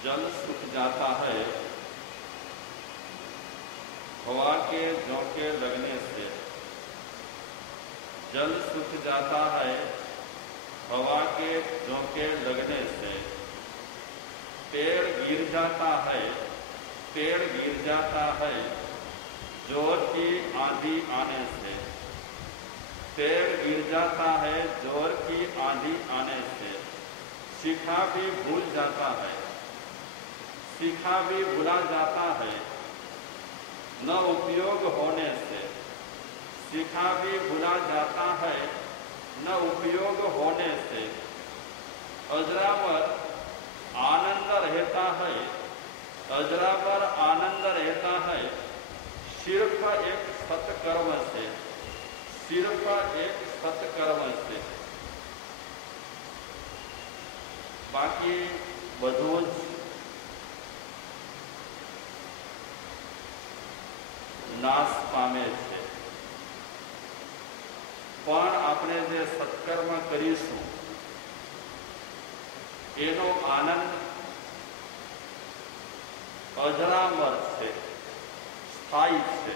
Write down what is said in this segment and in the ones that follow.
जल सूख जाता है हवा के झोंके लगने से। जल सूख जाता है हवा के झोंके लगने से। पेड़ गिर जाता है, पेड़ गिर जाता है जोर की आंधी आने से। पेड़ गिर जाता है जोर की आंधी आने से। शिखा भी भूल जाता है, शिखा भी भुला जाता है न उपयोग होने से। शिखा भी भुला जाता है न उपयोग होने से। अजरामर आनंद रहता है, अजरामर आनंद रहता है सिर्फ एक सत्कर्म से, सिर्फ एक सत्कर्म से। बाकी બધું જ નાશ પામે છે, પણ આપણે જે સત્કર્મ કરીશું એનો આનંદ અજરામર છે, સ્થાયી છે।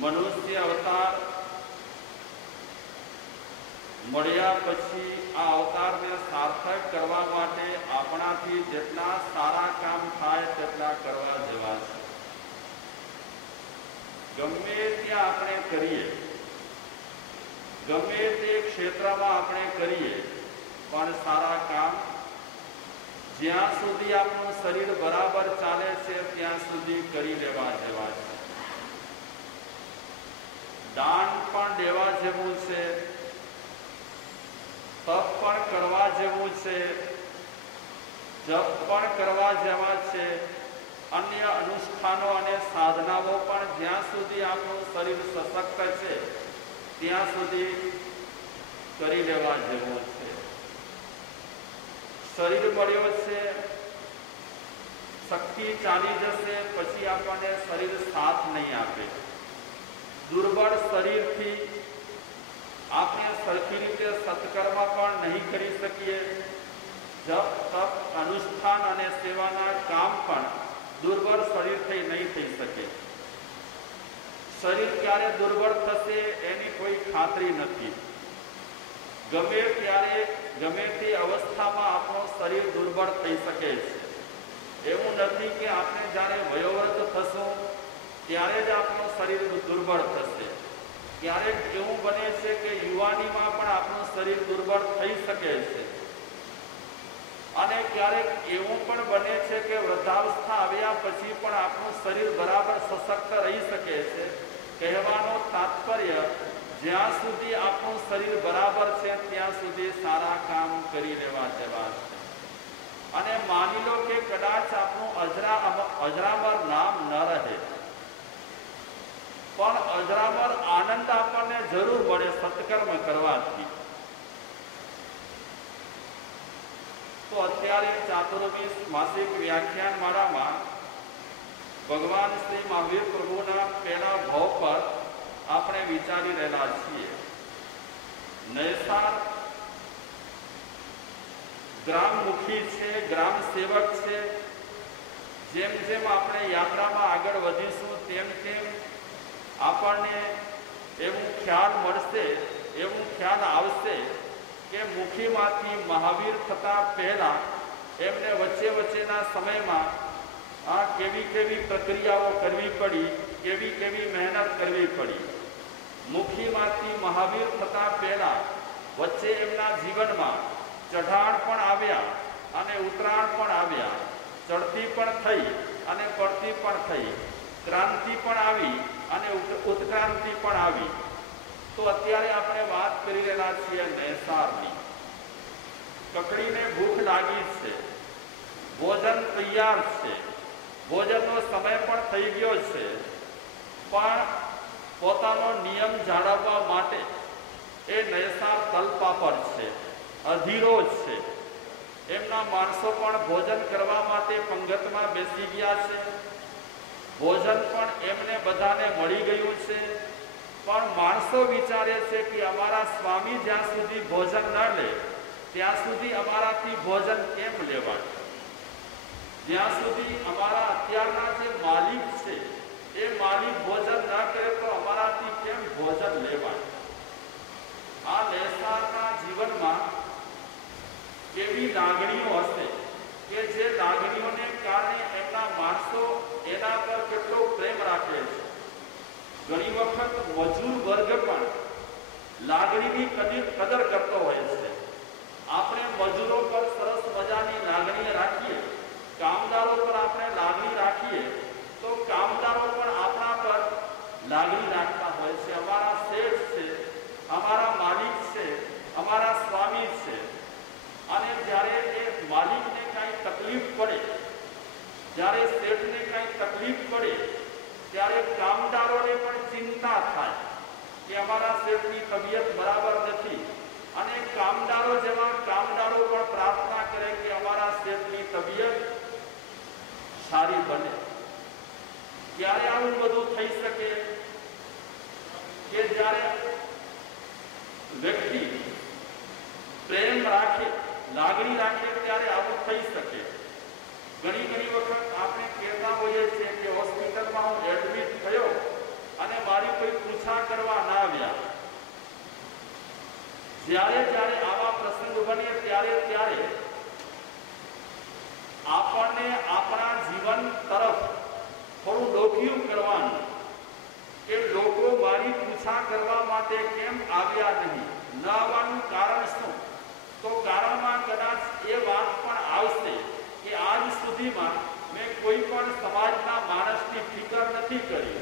મનુષ્ય અવતાર મળ્યા પછી આ અવતારને સાર્થક કરવા માટે આપણાથી જેટલા સારા કામ થાય તેટલા કરવા જેવા છે। ગમે ત્યાં આપણે કરીએ, ગમે તે ક્ષેત્રમાં આપણે કરીએ, પણ સારા કામ જ્યાં સુધી આપણું શરીર બરાબર ચાલે છે ત્યાં સુધી કરી લેવા જેવા છે। દાન પણ દેવા જેવું છે, તપ પણ કરવા જેવું છે, જપ પણ કરવા જેવા છે। અન્ય અનુષ્ઠાનો અને સાધનાઓ પણ જ્યાં સુધી આપણું શરીર સશક્ત છે ત્યાં સુધી કરી લેવા જેવું છે। શરીર મળ્યો છે, શક્તિ ચાલી જશે પછી આપણને શરીર સાથ નહીં આપે। દુર્બળ શરીરથી આપણે સરખી રીતે સત્કર્મ પણ નહીં કરી શકીએ। જપ તપ અનુષ્ઠાન અને સેવાના કામ પણ દુર્બળ શરીરથી નહીં થઈ શકે। શરીર ક્યારે દુર્બળ થશે એની કોઈ ખાતરી નથી। ગમે ત્યારે ગમે તે અવસ્થામાં આપણું શરીર દુર્બળ થઈ શકે છે। એવું નથી કે આપણે જ્યારે વયોવૃદ્ધ થશું ત્યારે જ આપણું શરીર દુર્બળ થશે। ક્યારેક એવું બને છે કે યુવાનીમાં પણ આપણું શરીર દુર્બળ થઈ શકે છે, અને ક્યારેક એવું પણ બને છે કે વૃદ્ધાવસ્થા આવ્યા પછી પણ આપણું શરીર બરાબર સશક્ત રહી શકે છે। કહેવાનો તાત્પર્ય જ્યાં સુધી આપણું શરીર બરાબર છે ત્યાં સુધી સારા કામ કરી લેવા જેવા છે। અને માની લો કે કદાચ આપણું અજરામર નામ ન રહે, પણ અજરામર આનંદ આપણને જરૂર મળે સત્કર્મ કરવાથી। તો અત્યારે 44મી માસિક વ્યાખ્યાન માળામાં ભગવાન શ્રી મહાવીર પ્રભુના પહેલા ભાવ પર આપણે વિચારી રહેલા છીએ। નૈસાર ગ્રામમુખી છે, ગ્રામ સેવક છે। જેમ જેમ આપણે યાત્રામાં આગળ વધીશું તેમ તેમ આપણને એવું ખ્યાલ મળશે, એવું ખ્યાલ આવશે કે મુખીમાંથી મહાવીર થતા પહેલા એમને વચ્ચે વચ્ચેના સમયમાં આ કેવી કેવી પ્રક્રિયાઓ કરવી પડી, કેવી કેવી મહેનત કરવી પડી। મુખીમાંથી મહાવીર થતા પહેલા વચ્ચે એમના જીવનમાં ચઢાણ પણ આવ્યા અને ઉતરાણ પણ આવ્યા, ચડતી પણ થઈ અને પડતી પણ થઈ, ક્રાંતિ પણ આવી અને ઉત્ક્રાંતિ પણ આવી। તો અત્યારે આપણે વાત કરી રહેલા છીએ નૈસારની। કકડીને ભૂખ લાગી છે, ભોજન તૈયાર છે, ભોજનનો સમય પણ થઈ ગયો છે, પણ પોતાનો નિયમ જાળવવા માટે એ નૈસાર તલપાપડ છે, અધીરો છે। એમના માણસો પણ ભોજન કરવા માટે પંગતમાં બેસી ગયા છે। ભોજન પણ એમને બધાને મળી ગયું છે, પણ માણસો વિચારે છે કે અમારા સ્વામી જ્યાં સુધી ભોજન ન લે ત્યાં સુધી અમારાથી ભોજન કેમ લેવાય? જ્યાં સુધી અમારા અત્યારના જે માલિક છે એ માલિક ભોજન ન કરે તો અમારાથી કેમ ભોજન લેવાય? આ નેસારના જીવનમાં કેવી લાગણીઓ હશે કે જે લાગણીઓને કારણે એમના માણસો એના પર કેટલો પ્રેમ રાખે છે. ઘણી વખત મજૂર વર્ગ પણ લાગણીની કદર કરતો હોય છે. આપણે મજૂરો પર સરસ મજાની લાગણી રાખીએ, કામદારો પર આપણે લાગણી રાખીએ તો કામદારો પણ આપણા પર લાગણી રાખતા હોય છે. અમારા શેઠ છે, અમારા માલિક છે, અમારા સ્વામી છે. અને જ્યારે એ માલિકને કાંઈ તકલીફ પડે, જ્યારે શેઠને કાંઈ તકલીફ પડે ત્યારે કામદારોને પણ ચિંતા થાય કે અમારા શેઠની તબિયત બરાબર નથી. અને કામદારો જેવા કામદારો પણ પ્રાર્થના કરે કે અમારા શેઠની તબિયત સારી બને. ક્યારે આવું બધું થઈ શકે કે જ્યારે વ્યક્તિ પ્રેમ રાખે, લાગણી રાખે ત્યારે આવું થઈ શકે. ઘણી વખત આપણે કહેતા હોઈએ છીએ કે હોસ્પિટલમાં હું એડમિટ થયો અને મારી કોઈ પૂછા કરવા ના આવ્યા. જ્યારે આવા પ્રસંગ બને ત્યારે આપણને આપણા જીવન તરફ થોડું ડોક્યું કરવાનું કે લોકો મારી પૂછા કરવા માટે કેમ આવ્યા નહીં. ન આવવાનું કારણ શું? તો કારણમાં કદાચ એ વાત પણ આવશે કે આજ સુધીમાં મેં કોઈ પણ સમાજના માણસની ફિકર નથી કરી.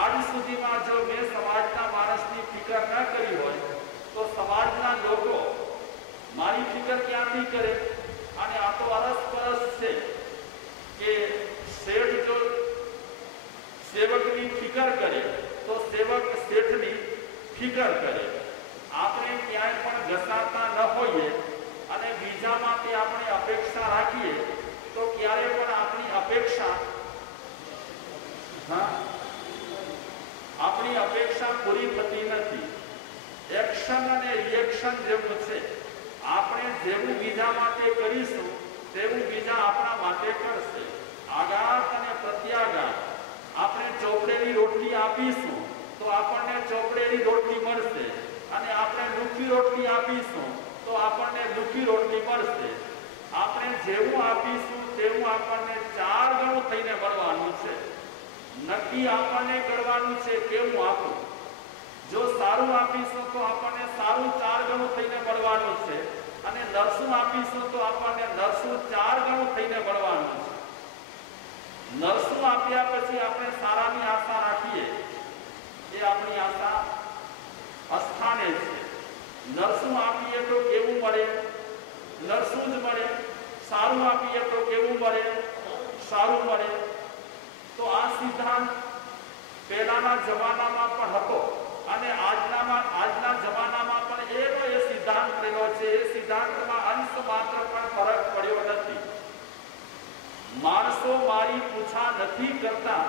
આજ સુધીમાં જો મેં સમાજના માણસની ફિકર ન કરી હોય તો સમાજના લોકો મારી ફિકર ક્યાંથી કરે? અને આ તો અરસપરસ છે કે શેઠ જો સેવકની ફિકર કરે તો સેવક શેઠની ફિકર કરે. આપણે ક્યાંય પણ ઘસાતા ન હોઈએ અને બીજા માટે આપણે અપેક્ષા રાખીએ તો ક્યારે પણ આપણી અપેક્ષા પૂરી થતી નથી. એક્શન અને રિએક્શન જેવું છે. આપણે જેવું બીજા માટે કરીશું તેવું બીજા આપણા માટે કરશે. આઘાત અને પ્રત્યાઘાત. આપણે ચોપડેલી રોટલી આપીશું તો આપણને ચોપડેલી રોટલી મળશે અને આપણે લુખી રોટલી આપીશું તો આપણને લુખી રોટલી મળશે. આપણે જેવું આપીશું તેવું આપણને 4 ગણું થઈને મળવાનું છે. નક્કી આપણને કરવાનું છે કેવું આપવું. જો સારું આપીશું તો આપણને સારું 4 ગણું થઈને મળવાનું છે અને નરસું આપીશું તો આપણને નરસું 4 ગણું થઈને મળવાનું છે. નરસું આપ્યા પછી આપણે સારાની આશા રાખીએ એ આપણી આશા અસ્થાને છે. નરસું આપીએ તો કેવું મળે? નરસું જ મળે. સારું આપીએ તો કેવું મળે? સારું મળે. તો આ સિદ્ધાંત પહેલાના જમાનામાં પણ હતો અને આજના જમાનામાં પણ એનો એ સિદ્ધાંત રહેલો છે. એ સિદ્ધાંતમાં અંશ માત્ર પણ ફરક પડ્યો નથી. માણસો મારી પૂછા નથી કરતા.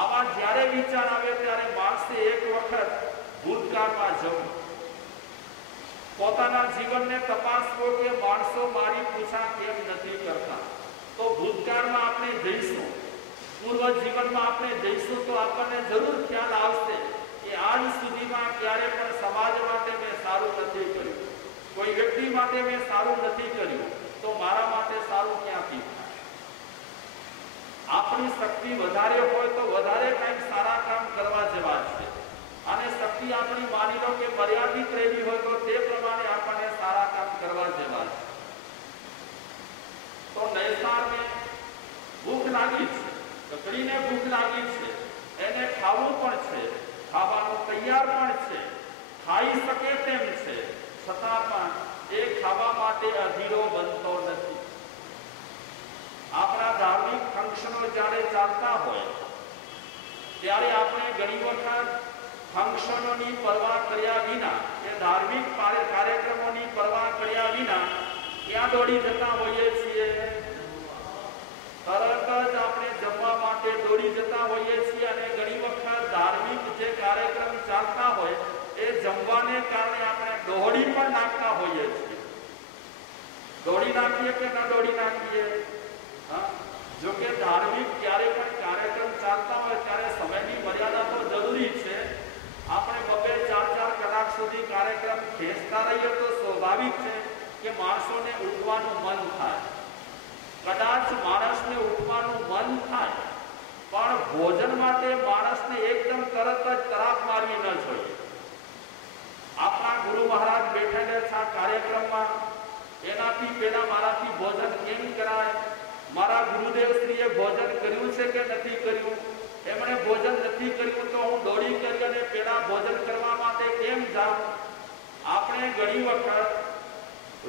આવા જ્યારે વિચાર આવે ત્યારે માણસે એક વખત ભૂતકાળમાં જવું, પોતાના જીવનને તપાસવો કે માણસો મારી પૂછા કેમ નથી કરતા. તો ભૂતકાળમાં આપણે જઈશું, પૂર્વ જીવનમાં આપણે જઈશું તો આપણને જરૂર ખ્યાલ આવશે કે આજ સુધીમાં ક્યારે પણ સમાજ માટે મેં સારું નથી કર્યું, કોઈ વ્યક્તિ માટે મેં સારું નથી કર્યું, તો મારા માટે સારું ક્યાંથી થાય? આપણી શક્તિ વધારે હોય તો વધારે કંઈક સારા કામ કરવા જેવા છે અને શક્તિ આપણી માની લો કે મર્યાદિત રહેલી હોય તો તે પ્રમાણે આપણને સારા કામ કરવા જેવા છે. તો નૈસારને ભૂખ લાગી છે, કકડીને ભૂખ લાગી છે, એને ખાવું પણ છે, ખાવાનું તૈયાર પણ છે, ખાઈ શકે તેમ છે, છતાં પણ એ ખાવા માટે અધીરો બનતો નથી. આપણા ધાર્મિક ફંક્શનો જ્યારે ચાલતા હોય ત્યારે આપણે ઘણી વખત ફંક્શનોની પરવા કર્યા વિના કે ધાર્મિક કાર્યક્રમોની પરવા કર્યા વિના ક્યાં દોડી જતા હોઈએ છીએ? તરત જ આપણે જમવા માટે દોડી જતા હોઈએ છીએ અને ઘણી વખત ધાર્મિક જે કાર્યક્રમ ચાલતા હોય એ જમવાને કારણે આપણે દોડી પણ નાખતા હોઈએ છીએ. દોડી નાખીએ કે ન દોડી નાખીએ? જો કે ધાર્મિક ક્યારે પણ કાર્યક્રમ ચાલતા હોય ત્યારે સમયની મર્યાદા તો જરૂરી છે. આપણે 2-4 કલાક સુધી કાર્યક્રમ ખેંચતા રહીએ તો સ્વાભાવિક છે કે માણસોને ઉઠવાનું મન થાય. કદાચ માણસને ઉઠવાનું મન થાય, પણ ભોજન માટે માણસને એકદમ તરત જ તરાપ મારવી ન જોઈએ. આપણા ગુરુ મહારાજ બેઠેલા છે આ કાર્યક્રમમાં, એનાથી પહેલા મારાથી ભોજન કેમ કરાય? મારા ગુરુદેવશ્રીએ ભોજન કર્યું છે કે નથી કર્યું? એમણે ભોજન નથી કર્યું તો હું દોડી કરી અને પહેલા ભોજન કરવા માટે કેમ જાઉં? આપણે ઘણી વખત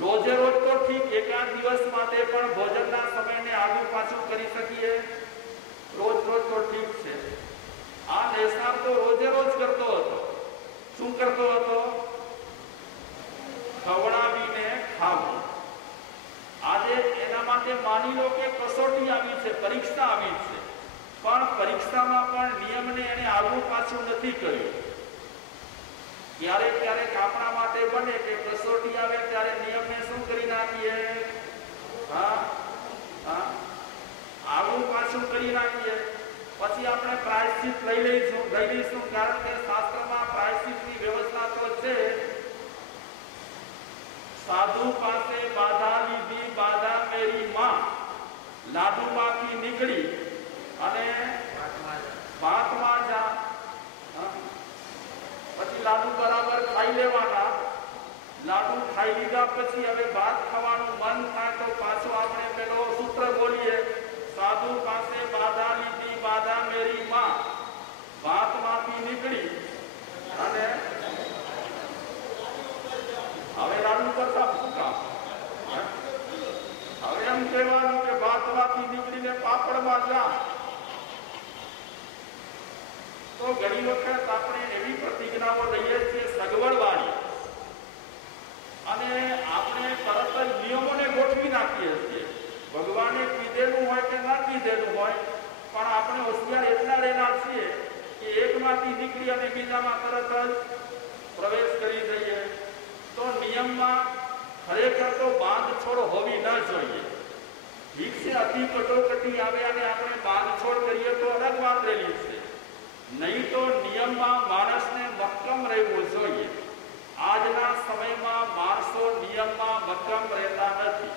રોજે રોજ તો ઠીક, એકાદ દિવસ માટે પણ ભોજનના સમયને આગુ પાછું કરી શકીએ. રોજ રોજ તો ઠીક છે. આ નેસાર તો રોજે રોજ કરતો હતો. શું કરતો હતો? ખવડાવીને ખાવું. આજે એના માટે માની લો કે કસોટી આવી છે, પરીક્ષા આવી છે, પણ પરીક્ષામાં પણ નિયમને એને આગુ પાછું નથી કર્યું. ક્યારેક ક્યારેક આપણા માટે બને કે કસોટી આવે ત્યારે નિયમને શું કરી નાખીએ? આગુ પાછું કરી નાખીએ. પછી આપણે પ્રાયશ્ચિત લઈ લઈશું, કારણ કે શાસ્ત્રમાં પ્રાયશ્ચિતની વ્યવસ્થા તો છે. સાધુ પાસે બાધા લીધી, બાધા મેરી માં, લાડુમાંથી નીકળી અને ભાતમાં જા. પછી લાડુ બરાબર ખાઈ લેવાના. લાડુ ખાઈ લીધા પછી હવે ભાત ખાવાનું મન થાય તો પાછો આપણે પેલો સૂત્ર બોલીએ, સાધુ પાસે બાધા લીધી, બાધા મેરી માં, ભાતમાંથી નીકળી અને હવે લાડુ કરતા શું કામ? હવે એમ કહેવાનું કે ભાતમાંથી નીકળીને પાપડમાં જા. તો ઘણી વખત આપણે એવી પ્રતિજ્ઞાઓ લઈએ છીએ સગવડવાળી, અને આપણે તરત જ નિયમોને ગોઠવી નાખીએ છીએ. ભગવાને કીધેલું હોય કે ના કીધેલું હોય, પણ આપણે હોશિયાર એટલા રહેલા છીએ કે એકમાંથી નીકળી અને બીજામાં તરત જ પ્રવેશ કરી દઈએ. તો નિયમમાં ખરેખર તો બાંધછોડ હોવી ન જોઈએ. ઠીક છે, અતિ કટોકટી આવે અને આપણે બાંધછોડ કરીએ તો અલગ વાત રહેલી છે. નહીં તો નિયમમાં માણસને મક્કમ રહેવું જોઈએ. આજના સમયમાં માણસો નિયમમાં મક્કમ રહેતા નથી,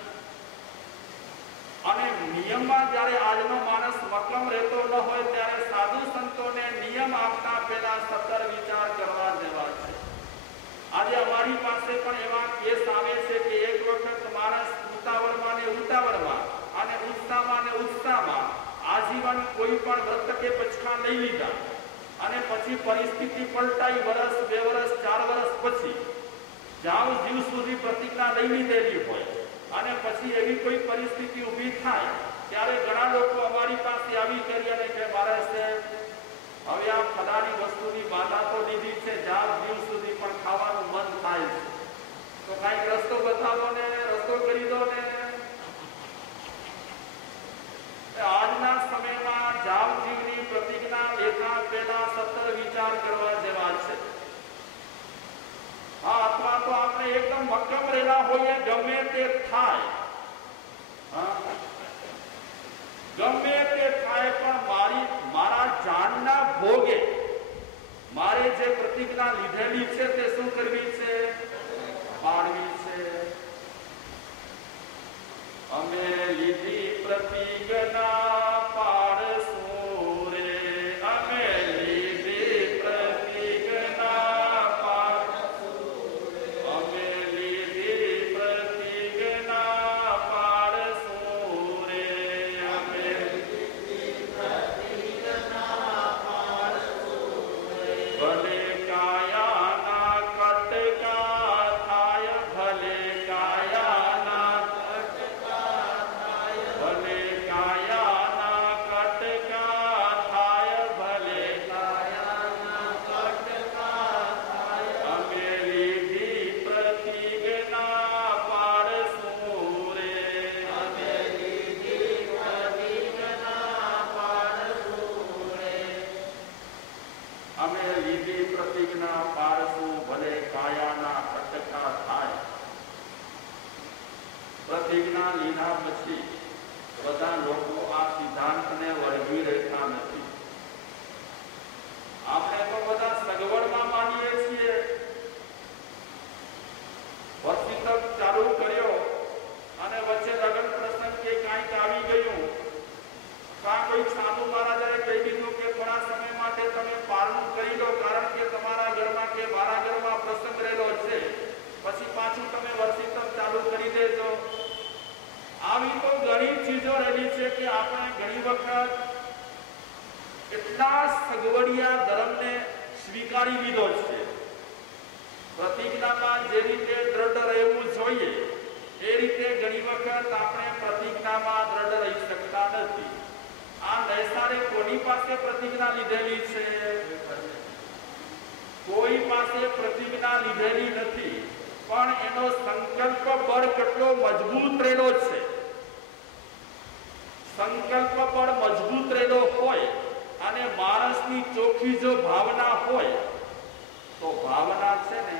અને નિયમમાં જ્યારે આજનો માણસ મક્કમ રહેતો ન હોય ત્યારે સાધુ સંતોને નિયમ આપતા પહેલા 17 વિચાર કરવા જેવા છે. આજે અમારી પાસે પણ એવા કેસ આવે છે કે એક વખત માણસ ઉતાવળમાં ને ઉતાવળમાં અને ઉત્સાહમાં આજીવન કોઈ પણ વ્રત કે પચકા લઈ લીધા, અને પછી પરિસ્થિતિ પલટાઈ. વર્ષ, 2 વર્ષ, 4 વર્ષ પછી જાવ જીવ સુધી પ્રતિજ્ઞા લઈ લીધેલી હોય, અને પછી એવી કોઈ પરિસ્થિતિ ઊભી થાય ત્યારે ઘણા લોકો અમારી પાસે આવી કરી અને કે મહારાજ હવે આ ફલાણી વસ્તુની બાધા તો લીધી છે, જાવ જીવ સુધી પણ ખાવાનું મન થાય છે, તો કાંઈક રસ્તો બતાવો ને, રસ્તો કરી દો ને. આજના સમયમાં જાવ જીવની પ્રતિજ્ઞા લેતા પહેલા 17 વિચાર કરવા જેવા છે. અથવા તો આપણે એકદમ મક્કમ રહેલા હોઈએ, ગમે તે થાય, ગમે તે થાય, પણ મારા જાનના ભોગે મારે જે પ્રતિજ્ઞા લીધેલી છે તે શું કરવી છે? પાડવી છે. અમે લીધી પ્રતિજ્ઞા પાડશું રે, અમે લીધી પ્રતિજ્ઞા પાડશું, અમે લીધી પ્રતિજ્ઞા પાડશું રે, અમે લીધી પ્રતિજ્ઞા પાડશું રે. ભલે કાયાના કટકા થાય, ભલે પ્રતિજ્ઞા લીધા પછી બધા લોકો આ સિદ્ધાંતને વળગી રહેતા નથી. આપણે તો બધા સગવડમાં માનીએ છીએ. વર્ષી તક ચાલુ કર્યો અને વચ્ચે લગ્ન પ્રસંગ કે કાંઈક આવી ગયું, કા કોઈ સાધુ મહારાજાએ કહી દીધું કે થોડા સમય માટે તમે પારણું કરી લો, કારણ કે તમારા ઘરમાં કે મારા ઘરમાં પ્રસંગ રહેલો છે, પછી પાછું તમે વર્ષી તક ચાલુ કરી દેજો. આવી તો ઘણી ચીજો રહેલી છે કે આપણે ઘણી વખત એટલા સગવડિયા ધર્મને સ્વીકારી લીધો છે. પ્રતિજ્ઞામાં જે રીતે દ્રઢ રહેવું જોઈએ એ રીતે ઘણી વખત આપણે પ્રતિજ્ઞામાં દ્રઢ રહી શકતા નથી. આ નૈસારે કોની પાસે પ્રતિજ્ઞા લીધેલી છે? કોઈ પાસે પ્રતિજ્ઞા લીધેલી નથી, પણ એનો સંકલ્પ બળ કેટલો મજબૂત રહેલો છે. સંકલ્પ બળ મજબૂત રહેલો હોય અને માણસની ચોખ્ખી જો ભાવના હોય તો ભાવના છે ને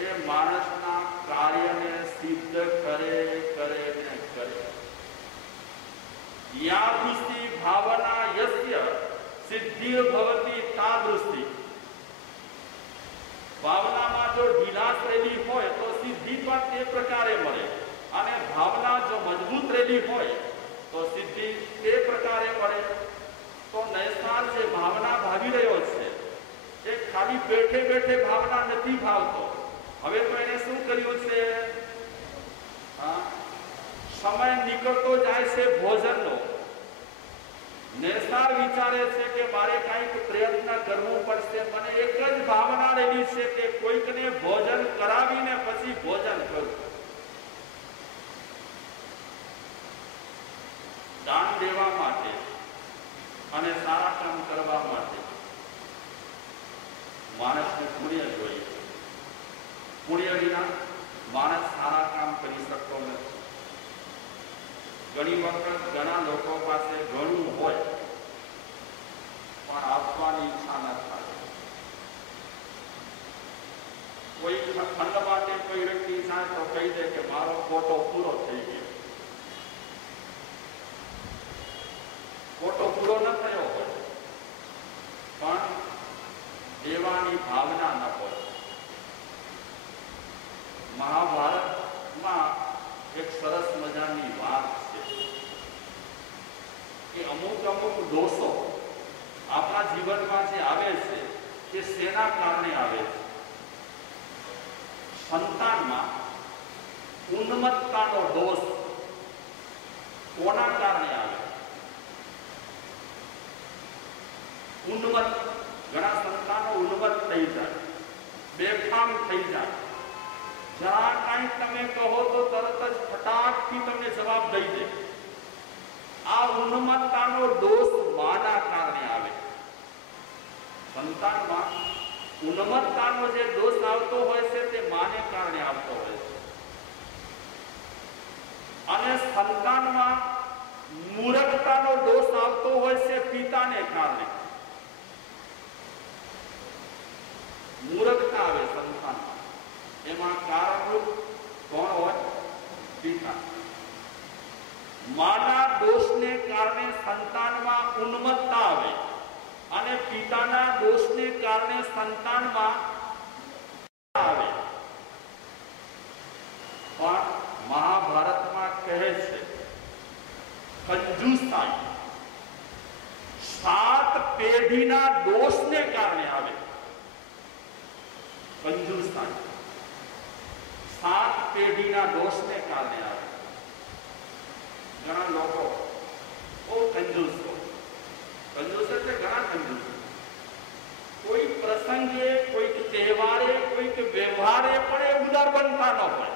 એ માણસના કાર્યને સિદ્ધ કરે ને કરે. યા દૃષ્ટિ ભાવના યસ્ય સિદ્ધિ ભવતી તા દૃષ્ટિ. ભાવનામાં જો ઢીલાસ રહેલી હોય તો સિદ્ધિ પણ તે પ્રકારે મળે, અને ભાવના જો મજબૂત રહેલી હોય તો સિદ્ધિ તે પ્રકારે મળે. તો નૈસાર જે ભાવના ભાવી રહ્યો છે એ ખાલી બેઠે બેઠે ભાવના નથી ભાવતો. હવે તો એને શું કર્યું છે? સમય નીકળતો જાય છે ભોજનનો. નૈસાર વિચારે છે કે મારે કંઈક પ્રયત્ન કરવું પડશે. મને એક જ ભાવના રહેલી છે કે કોઈકને ભોજન કરાવીને પછી ભોજન કરું. દાન દેવા માટે અને સારા કામ કરવા માટે માણસને પુણ્ય જોઈએ. પુણ્ય વિના માણસ સારા કામ કરી શકતો નથી. ઘણી વખત ઘણા લોકો પાસે ઘણું હોય પણ આપવાની ઈચ્છા ન થાય. કોઈ ખંડ માટે કોઈ વ્યક્તિ જાય તો કહી દે કે મારો કોટો પૂરો થઈ ગયો. કોટો પૂરો ન થયો હોય પણ દેવાની ભાવના ન હોય. મહાભારતમાં એક સરસ મજાની વાત છે કે અમુક દોષો આપણા જીવનમાં જે આવે છે તે શેના કારણે આવે છે? સંતાનમાં ઉન્મત્તતાનો દોષ કોના કારણે આવે? ઉન્મત્ત. ઘણા સંતાનો ઉન્મત્ત થઈ જાય, બેફામ થઈ જાય. જરા કાંઈ તમે કહો તો તરત જ ફટાકથી તમને જવાબ દઈ દે. આ ઉન્મત્તતાનો દોષ માના કારણે આવે. સંતાનમાં ઉન્મત્તતાનો જે દોષ આવતો હોય છે તે માને કારણે આવતો હોય છે. અને સંતાનમાં મૂર્ખતાનો દોષ આવતો હોય છે પિતાને કારણે. મૂર્ખતા આવે સંતાનમાં, એમાં કારણરૂપ કોણ હોય? પિતા. માના દોષને કારણે સંતાનમાં ઉન્મત્તતા આવે અને પિતાના દોષને કારણે સંતાનમાં આવે. પણ મહાભારતમાં કહે છે કંજૂસાઈ 7 પેઢીના દોષને કારણે આવે. કંજૂસાઈ 7 પેઢીના દોષને કારણે આવે. ઘણા લોકો બહુ કંજૂસ હોય. કંજૂસ એટલે ઘણા કંજૂસ. કોઈ પ્રસંગે, કોઈક તહેવારે, કોઈક વ્યવહારે પણ એ ઉદાર બનતા ન હોય.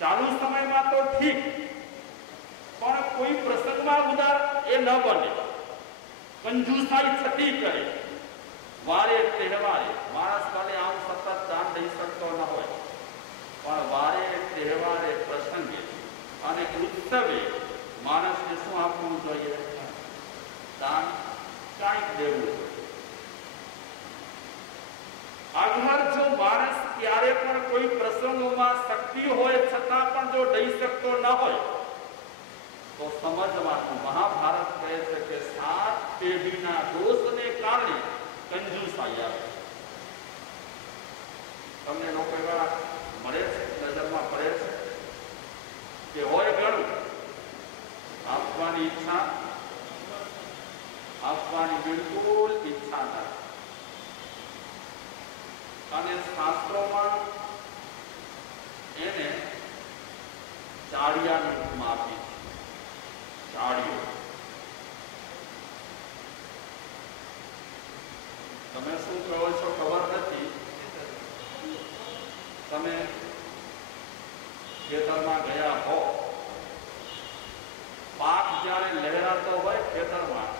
ચાલુ સમયમાં તો ઠીક, પણ કોઈ પ્રસંગમાં ઉદાર એ ન બને. કંજૂસાઈ થતી કરે. વારે તહેવારે માણસ કાલે આમ સતત દાન દઈ શકતો ન હોય, પણ વારે તહેવારે પ્રસંગે અને ઉત્સવે માણસને શું આપવું જોઈએ? દાન કાંઈક દેવું જોઈએ. અગર જો માણસ क्यारे पण कोई प्रसंगों शक्ति होय छतां पण जो दई सकतो न होय तो समझवानुं। महाभारत कहे छे के 7 पेढ़ीना दोषने कारणे कंजूसाई आवे। तमने लोको एवा मळे छे, नजरमां पड़े छे के होय घणुं आपवानी इच्छा, आपवानी बिल्कुल इच्छा न। અને શાસ્ત્રોમાં એને ચાડિયાની ઉપમા આપી છે। ચાડિયો તમે શું કહો છો ખબર નથી। તમે ખેતરમાં ગયા હો, પાક જ્યારે લહેરાતો હોય ખેતરમાં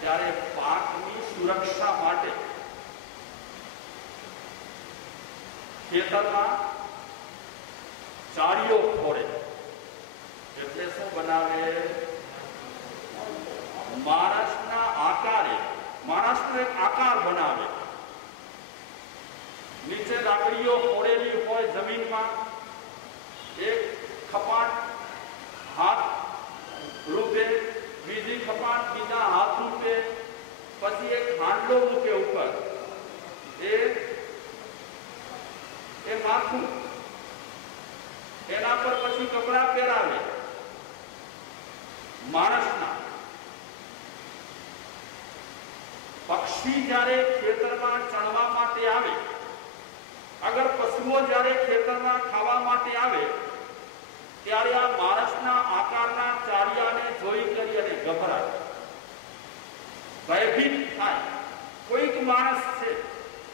ત્યારે પાકની સુરક્ષા માટે ખેતરમાં ચાળીઓ ફોડે। એટલે શું બનાવે? માણસના આકારે, માણસનો એક આકાર બનાવે। નીચે લાકડીઓ ફોડેલી હોય જમીનમાં, એક ખપાટ હાથ રૂપે, બીજી ખપાટ બીજા હાથ રૂપે, પછી એક હાંડલો મૂકે ઉપર, એ માથું, એના પર પછી કપડા પહેરાવે માણસના। પક્ષી જ્યારે ખેતરમાં ચણવા માટે આવે, અગર પશુઓ જ્યારે ખેતરમાં ખાવા માટે આવે ત્યારે આ માણસના આકારના ચાળિયાને જોઈ કરી અને ગભરાય, ભયભીત થાય। કોઈક માણસ છે,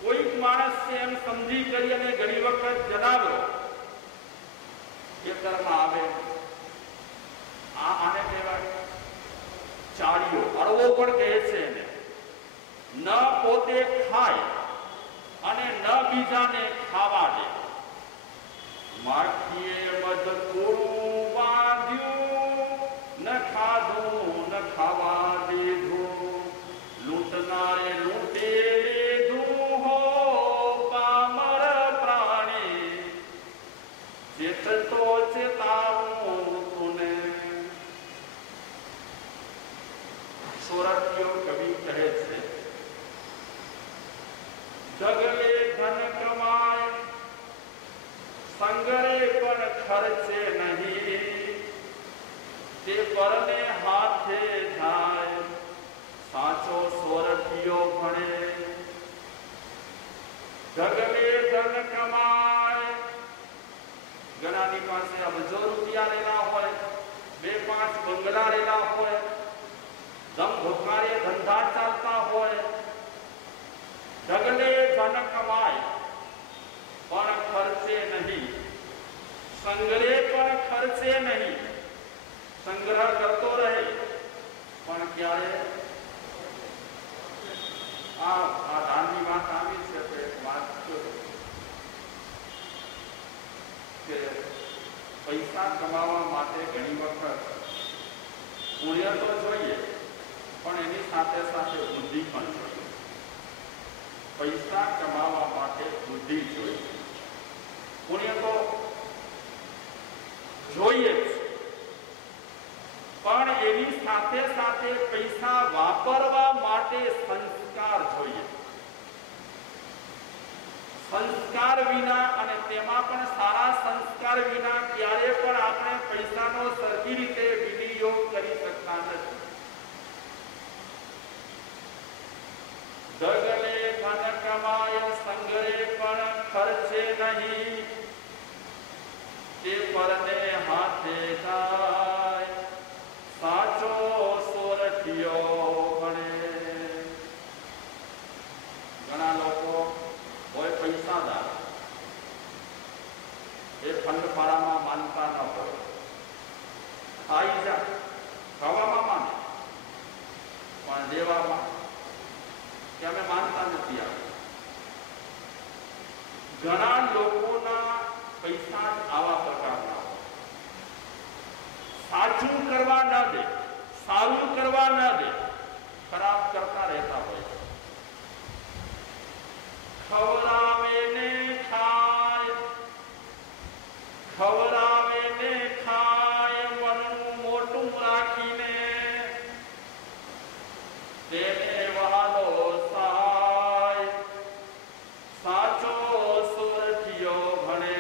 કોઈક માણસ છે એમ સમજી કરી અને ઘણી વખત જનાવરો ખેતરમાં આવે। આને કહેવાય ચાળીઓ, અળવો પણ કહે છે એને। ન પોતે ખાય અને ન બીજાને ખાવા દે। માખીએ મધકૂરું બાંધ્યું, ન ખાધું ન ખાવા દીધું, લૂંટનારે લૂંટે तो चेताऊं तूने। सोरठियो कवि कहे छे, जगले धन कमाए संगरे पण खर्चे नहीं, ते परने हाथे जाए साचो सोरठियो भणे। जगले धन कमाए, ઘણાની પાસે અબજો રૂપિયા રહેલા હોય, 2-5 બંગલા રહેલા હોય, ધમધોકારે ધંધા ચાલતા હોય, ઢગલે ધન કમાય પણ ખર્ચે નહીં, સંગ્રહે પણ ખર્ચે નહીં। સંગ્રહ કરતો રહે પણ ક્યારે આ દાનની વાત આવી છે તો એક વાત કે પૈસા કમાવા માટે ઘણી વખત પુણ્ય તો જોઈએ પણ એની સાથે સાથે બુદ્ધિ પણ જોઈએ। પૈસા કમાવા માટે બુદ્ધિ જોઈએ, પુણ્ય તો જોઈએ જ, પણ એની સાથે સાથે પૈસા વાપરવા માટે સંસ્કાર જોઈએ। संस्कार विना અને તેમાં પણ સારા સંસ્કાર વિના ક્યારે પણ આપણે પૈસાનો સરખી રીતે વિનિયોગ કરી શકતા નથી। જગલે ધન કમાય સંગરે પણ ખર્ચે નહીં, તે પરને હાથે જાય સાચો સોરઠિયો ભણે। ઘણા લોકો હોય પૈસાદાર, એ ફંડફાળામાં માનતા ન હોય, ખાઈ જાય, ખાવામાં માને પણ દેવામાં કે અમે માનતા નથી। ઘણા લોકોના પૈસા આવા પ્રકારના હોય, સાચું કરવા ન દે, સારું કરવા ન દે, ખરાબ કરતા રહેતા હોય। ખવડાવે ને ખવરાવે ને ખાય મનનું મોટું રાખીને તેને વહાલો સહાય સાચો સુરઠિયો ભણે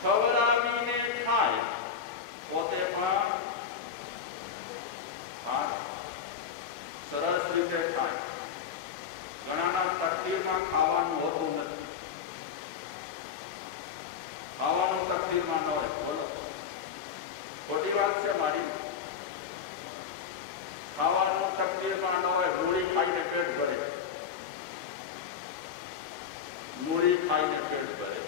ખવરાવીને ખાય પોતે પણ ખાય સરસ રીતે ખાય ઘણાના તકદીરમાં ખાવાનું હોતું નથી ખાવાનું તકદીરમાં ન હોય બોલો ખોટી વાત છે મારી ખાવાનું તકદીરમાં ન હોય મૂળી ખાઈને પેટ ભરે મૂળી ખાઈને પેટ ભરે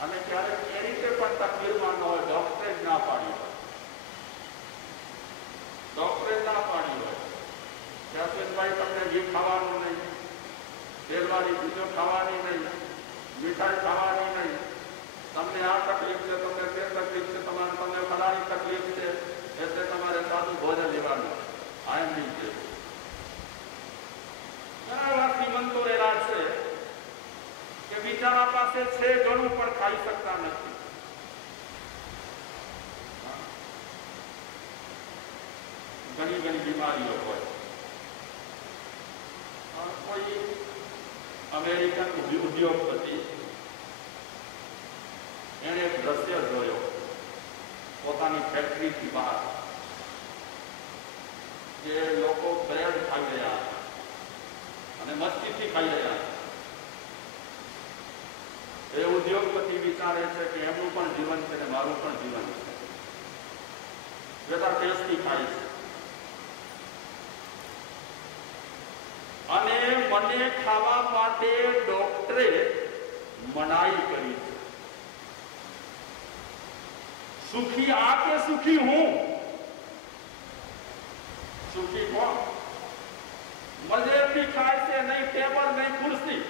અને ક્યારેક એ રીતે પણ તકદીરમાં ન હોય ડોક્ટરે જ ના પાડી હોય ડોક્ટરે ના પાડી હોય ભાઈ તમને ઘી ખાવાનું નહીં તેલવાળી ચીજો ખાવાની નહીં મીઠાઈ ખાવાની નહીં તમને આ તકલીફ છે તમને તે તકલીફ છે તમને ફલાણી તકલીફ છે એટલે તમારે સાદું ભોજન લેવાનું આ એમ નહીં છે ઘણા એવા શ્રીમંતો રહેલા છે કે બિચારા પાસે છે ઘણું પણ ખાઈ શકતા નથી ઘણી ઘણી બીમારીઓ હોય કોઈ અમેરિકન ઉદ્યોગપતિ એણે એક દ્રશ્ય જોયો પોતાની ફેક્ટરીથી બહાર જે લોકો બ્રેડ ખાઈ રહ્યા અને મસ્તીથી ખાઈ રહ્યા એ ઉદ્યોગપતિ વિચારે છે કે એમનું પણ જીવન છે ને મારું પણ જીવન છે બધા ટેસ્ટી ખાય છે અને મને ખાવા માટે ડોક્ટરે મનાઈ કરી છે સુખી આ કે સુખી હું સુખી કોણ મજેથી ખાય છે નહીં ટેબલ નહીં ખુરશી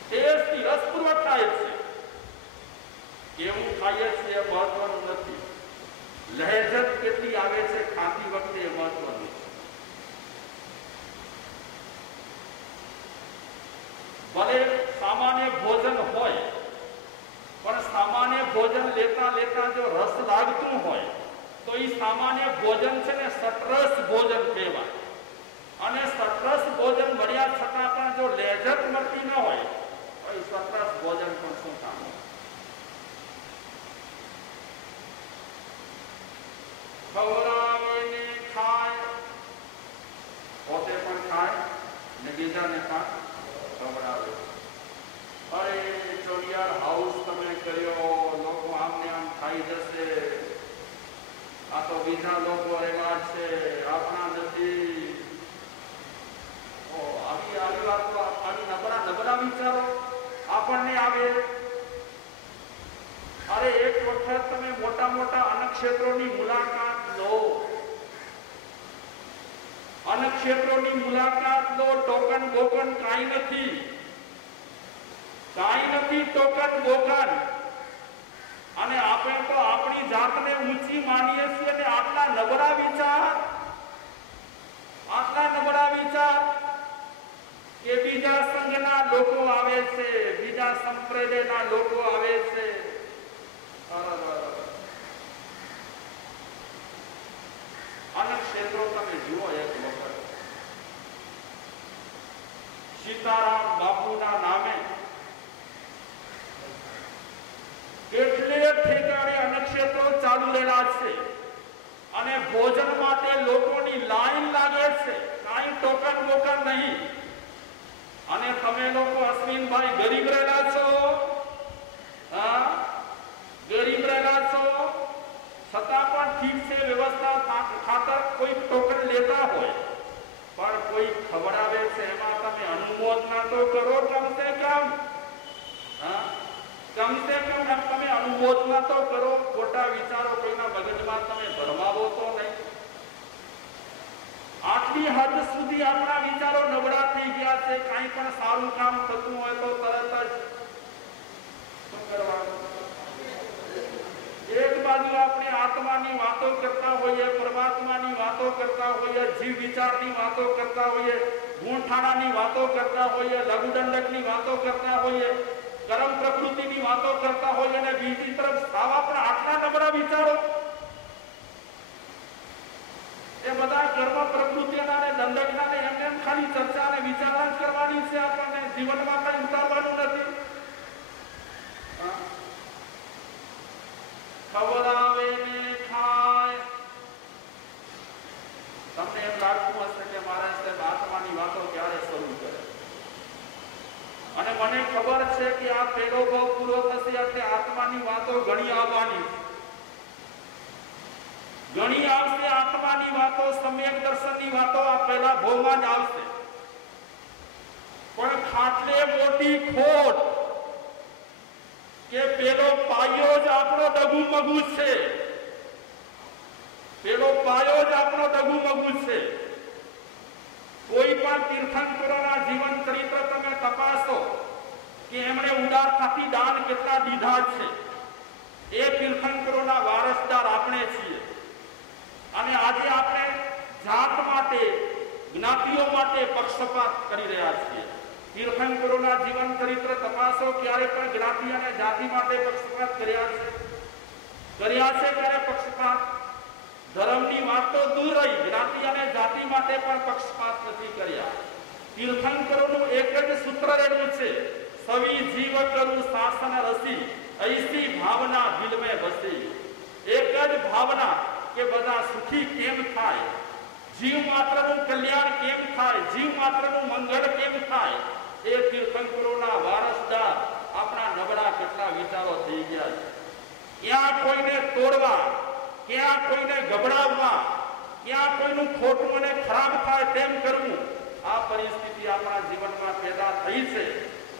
ટેસ્ટી રસપૂર્વક ખાય છે કેવું ખાઈએ છીએ એ મહત્વનું નથી લહેજત કેટલી આવે છે ખાતી વખતે એ મહત્વનું છે ભલે સામાન્ય ભોજન હોય પણ સામાન્ય ભોજન લેતા લેતા જો રસ લાગતું હોય તો એ સામાન્ય ભોજન છે ને સટરસ ભોજન કહેવાય અને સટરસ ભોજન મળ્યા છતાં પણ જો લહેજત મળતી ન હોય તો એ સટરસ ભોજન પણ શું કામ ખવડાવીને ખાય પોતે પણ ખાય ને બીજાને પણ ખવડાવે અરે ચોરિયાર હાઉસ તમે કર્યો લોકો આમને આમ ખાઈ જશે આ તો બીજા લોકો એવા છે આપણા નથી આવી આવી વાતો આવી નબળા વિચારો આપણને આવે અરે એક વખત તમે મોટા મોટા અન્નક્ષેત્રોની મુલાકાત લો અન્નક્ષેત્રોની મુલાકાત લો ટોકન બોકન કાંઈ નથી ટોકન બોકન અને આપણે તો આપણી જાતને ઊંચી માનીએ છીએ ને આટલા નબળા વિચાર કે બીજા સંઘના લોકો આવે છે બીજા સંપ્રદાયના લોકો આવે છે અન્નક્ષેત્રો તમે જુઓ એક વખત સીતારામ બાપુના નામે કેટલે ઠેકાણે અન્નક્ષેત્રો ચાલુ રહેલા છે અને ભોજન માટે લોકોની લાઈન લાગે છે કાંઈ ટોકન બોકન નહીં અને તમે લોકો અશ્વિનભાઈ ગરીબ રહેલા છો ગરીબ રહેલા છો છતાં પણ ઠીક છે વ્યવસ્થા ખાતર કોઈ ટોકન લેતા હોય પણ કોઈ ખવડાવે છે એમાં તમે અનુમોદના તો કરો કમસે કમ તમે અનુમોદના તો કરો ખોટા વિચારો કોઈના મગજમાં તમે ભરમાવો તો નહીં આટલી હદ સુધી આપણા વિચારો નબળા થઈ ગયા છે કાંઈ પણ સારું કામ થતું હોય તો તરત જ શું કરવાનું એક બાજુ આપણે આત્માની વાતો કરતા હોઈએ પરમાત્માની વાતો કરતા હોઈએ જીવ વિચારની વાતો કરતા હોઈએ ગુણઠાણાની વાતો કરતા હોઈએ, લઘુદંડકની વાતો કરતા હોઈએ, કર્મ પ્રકૃતિની વાતો કરતા હોઈએ, અને બીજી તરફ સાવ આપણા આટલા નબળા વિચારો, એ બધા કર્મ પ્રકૃતિના અને દંડકના ને એમ ખાલી ચર્ચા અને વિચારણા જ કરવાની છે. આપણને જીવનમાં કઈ ઉતારવાનું નથી. ખબર આવે ને ખાય. તમને એમ લાગતું હશે કે મારા સાહેબ આત્માની વાતો ક્યારે શરૂ કરે, અને મને ખબર છે કે આ પેલો ભાવ પૂરો થશે એટલે આત્માની વાતો ઘણી આવવાની, ઘણી આવશે. આત્માની વાતો, સમ્યક દર્શનની વાતો આ પહેલા ભાવમાં જ આવશે. પણ ખાટલે મોટી ખોટ કે પેલો પાયો જ આપણો ડગુમગુ છે, પેલો પાયો જ આપણો ડગુમગુ છે. કોઈ પણ તીર્થંકરોના જીવન ચરિત્ર તમે તપાસો કે એમણે ઉદારતાથી દાન કેટલા દીધા છે. એ તીર્થંકરોના વારસદાર આપણે છીએ. અને આજે આપણે જાત માટે, જ્ઞાતિઓ માટે પક્ષપાત કરી રહ્યા છીએ. તીર્થંકરોના જીવન ચરિત્ર તપાસો, ક્યારે પણ જ્ઞાતિ અને જાતિ માટે પક્ષપાત કર્યા છે? ક્યારે પક્ષપાત? ધર્મની વાત તો દૂર રહી, જ્ઞાતિ અને જાતિ માટે પણ પક્ષપાત નથી કર્યા. તીર્થંકરોનું એક જ સૂત્ર રહેલું છે, સવી જીવ કરું શાસન રસી, ऐसी ભાવના દિલ में बसी. એક જ ભાવના કે બધા સુખી કેમ થાય, જીવ માત્રનું કલ્યાણ કેમ થાય, જીવ માત્રનું મંગળ કેમ થાય. એ તીર્થંકરોના વારસદાર આપણા નબળા કેટલા વિચારો થઈ ગયા છે. ક્યાં કોઈને તોડવા, ક્યાં કોઈને ગબડાવવા, ક્યાં કોઈનું ખોટું અને ખરાબ થાય તેમ કરવું, આ પરિસ્થિતિ આપણા જીવનમાં પેદા થઈ છે.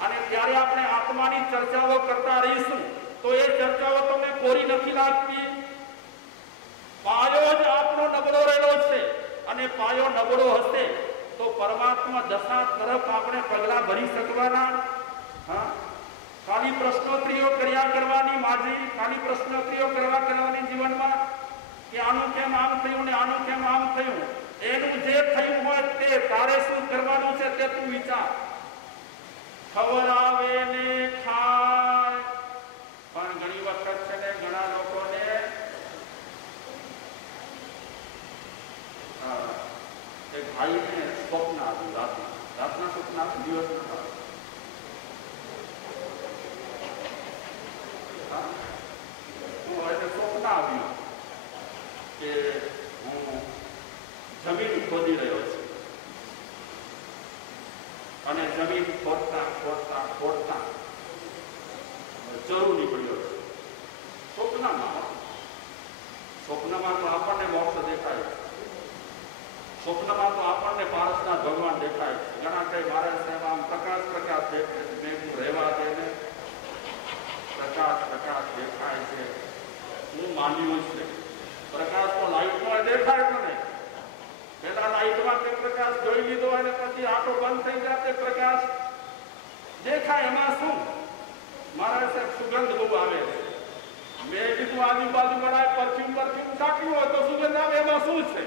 અને ત્યારે આપણે આત્માની ચર્ચાઓ કરતા રહીશું તો એ ચર્ચાઓ તમને કોરી નથી લાગતી. પાયો જ આપણો નબળો રહેલો છે, અને પાયો નબળો હશે તો પરમાત્મા દશા તરફ આપણે પગલા ભરી શકવાના. ખાલી પ્રશ્નોત્તરીઓ કર્યા કરવાની માજી, ખાલી પ્રશ્નોત્તરીઓ કરવાની જીવનમાં કે આનું કેમ આમ થયું ને આનું કેમ આમ થયું. એનું જે થયું હોય તે તારે શું કરવાનું છે તે તું વિચાર. ખબર આવે ને ખાય. પણ ઘણી વખત છે ને ઘણા લોકોને એક ભાઈને સ્વપ્ન આવ્યું, રાતના સ્વપ્ન આવ્યું, દિવસના સ્વપ્ન આવ્યું કે હું જમીન ખોદી રહ્યો છું, અને જમીન ખોદતા ખોદતા ખોદતા ચરુ નીકળ્યો છે. સ્વપ્નમાં તો આપણને મોક્ષ દેખાય, સ્વપ્નમાં તો આપણને પારસના ભગવાન દેખાય. ઘણા કઈ મારા સાહેબ આમ પ્રકાશ દેખાય છે, મેં રહેવા દે ને પ્રકાશ દેખાય છે. હું માન્યું છે પ્રકાશ તો લાઈટમાં દેખાય, મને પેલા લાઈટમાં તે પ્રકાશ જોઈ લીધો અને પછી આંખો બંધ થઈ જાય તે પ્રકાશ દેખાય. એમાં શું મારા સાહેબ સુગંધ બહુ આવે છે. મેં કીધું આજુબાજુ બનાય પરફ્યુમ છાંટ્યું હોય તો સુગંધ આવે, એમાં શું છે?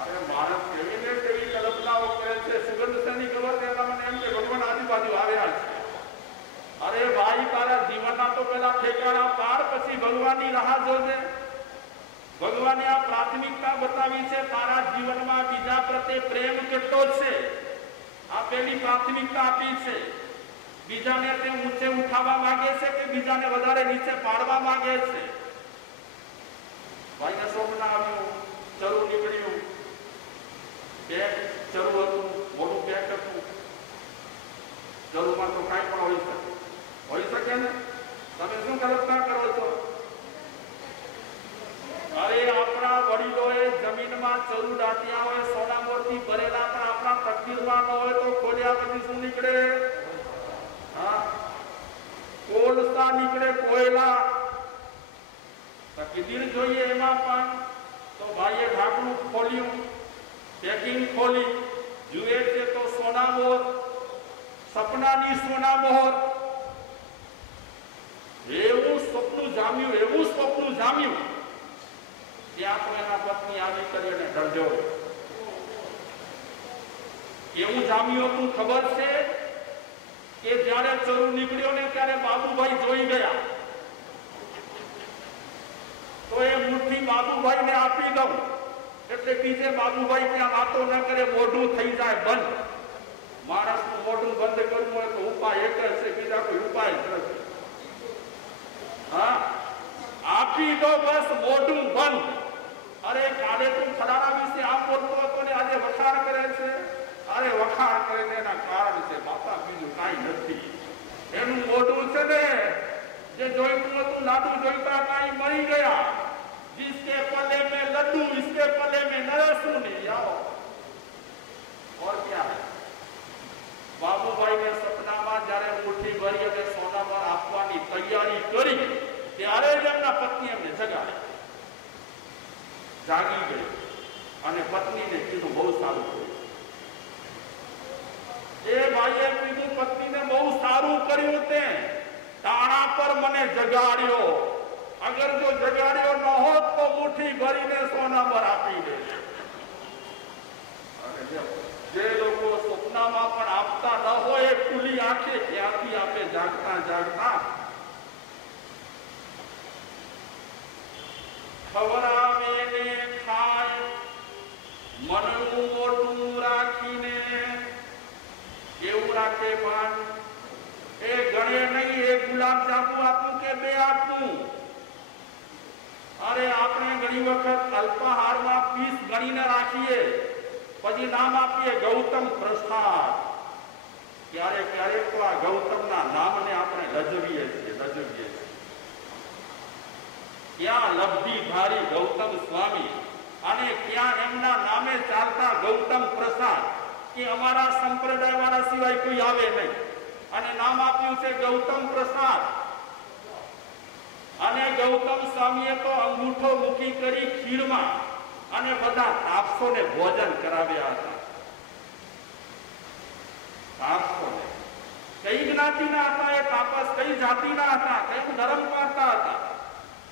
અરે માણસ કેવી ને કેવી કલ્પનાઓ કરે છે. સુગંધ શેની ખબર છે? એના મને એમ કે ભગવાન આજુબાજુ આવ્યા છે. અરે ભાઈ, તારા જીવનના તો પેલા ઠેકાણા પાર, પછી ભગવાનની રાહ જોજે. ભગવાને આ પ્રાથમિકતા બતાવી છે. તારા જીવનમાં બીજા પ્રત્યે પ્રેમ કેટલો છે, આ પેલી પ્રાથમિકતા આપી છે. બીજાને તે ઊંચે ઉઠાવવા માંગે છે કે બીજાને વધારે નીચે પાડવા માંગે છે? ભાઈને સ્વપ્ન આવ્યું, ચરુ નીકળ્યું, પેક ચરુ હતું, મોટું પેક હતું. ચરુમાં તો કાંઈ પણ હોઈ શકે ને. તમે શું કલ્પના કરો છો? અરે આપણા વડીલોએ જમીનમાં ચરુ દાટ્યા હોય, સોના મોરથી ભરેલા, પણ આપણા તકદીરમાં ન હોય તો ખોલ્યા પછી શું નીકળે? કોલસા નીકળે, કોયલા. તકદીર જોઈએ એમાં પણ. તો ભાઈએ ઢાંકણું ખોલ્યું, પેકિંગ ખોલી, જુએ છે તો સોના મોર, સપનાની સોના મોર. એવું સ્વપ્ન જામ્યું. ત્યાં તો એના પત્ની આવી કરી અને ઢળજો. એવું જામ્યું હતું ખબર છે કે જ્યારે ચરુ નીકળ્યો ને ત્યારે બાબુભાઈ જોઈ ગયા તો એ મુઠ્ઠી બાબુભાઈને આપી દઉં એટલે બીજે બાબુભાઈ ત્યાં વાતો ન કરે, મોઢું થઈ જાય બંધ. માણસનું મોઢું બંધ કરવું હોય તો ઉપાય એક જ છે, બીજા કોઈ ઉપાય નથી. હા, આપી દો બસ, મોઢું બંધ. અરે કાલે તું ફલાણા વિશે આમ બોલતો હતો ને આજે વખાણ કરે છે. અરે વખાણ કરે છે એના કારણ છે બાપા, બીજું કાંઈ નથી. એનું મોઢું છે ને જે જોઈતું હતું લાડુ જોઈતા કાંઈ મળી ગયા. जिसके पले में लड्डू इसके पले में नरसू नहीं आओ। और क्या है, बाबूभाई ने सपनाમાં જ્યારે મુઠ્ઠી ભરી અને સોનામાં આપવાની તૈયારી કરી ત્યારે જ એમના પત્ની એમને જગાડી. જાગી ગઈ અને પત્નીને કીધું બહુ સારું કર્યું. એ ભાઈએ કીધું પત્નીને બહુ સારું કર્યું, તે તાણા પર મને જગાડ્યો. अगर जो जगाड़ियो न होत तो मुट्ठी भरीने सोना पर आपी दे. जे लोगों सपनाમાં પણ આપતા ન હોય ખુલ્લી આંખે ક્યાંથી આપે જાગતા જાગતા. ખવરાવે ને ખાય મનનું મોટું રાખીને. કેવું રાખે પણ એ ગણે નહીં, એ ગુલાબ જાંબુ આપું કે બે આપું. અરે આપણે ઘણી વખત અલ્પાહારમાં પીસ ગણીને રાખીએ, પછી નામ આપીએ ગૌતમ પ્રસાદ. ક્યારેક ક્યારેક તો આ ગૌતમના નામને આપણે લજવીએ છીએ. ક્યાં લબ્ધિધારી ગૌતમ સ્વામી અને ક્યાં એમના નામે ચાલતા ગૌતમ પ્રસાદ, કે અમારા સંપ્રદાય વાળા સિવાય કોઈ આવે નહીં, અને નામ આપ્યું છે ગૌતમ પ્રસાદ. અને ગૌતમ સ્વામીએ તો અંગૂઠો મૂકી કરી ખીરમાં અને બધા તાપસોને ભોજન કરાવ્યા હતા. તાપસોને કઈ જ્ઞાતિના હતા એ તાપસ, કઈ જાતિના હતા, કયું ધર્મ પાળતા હતા?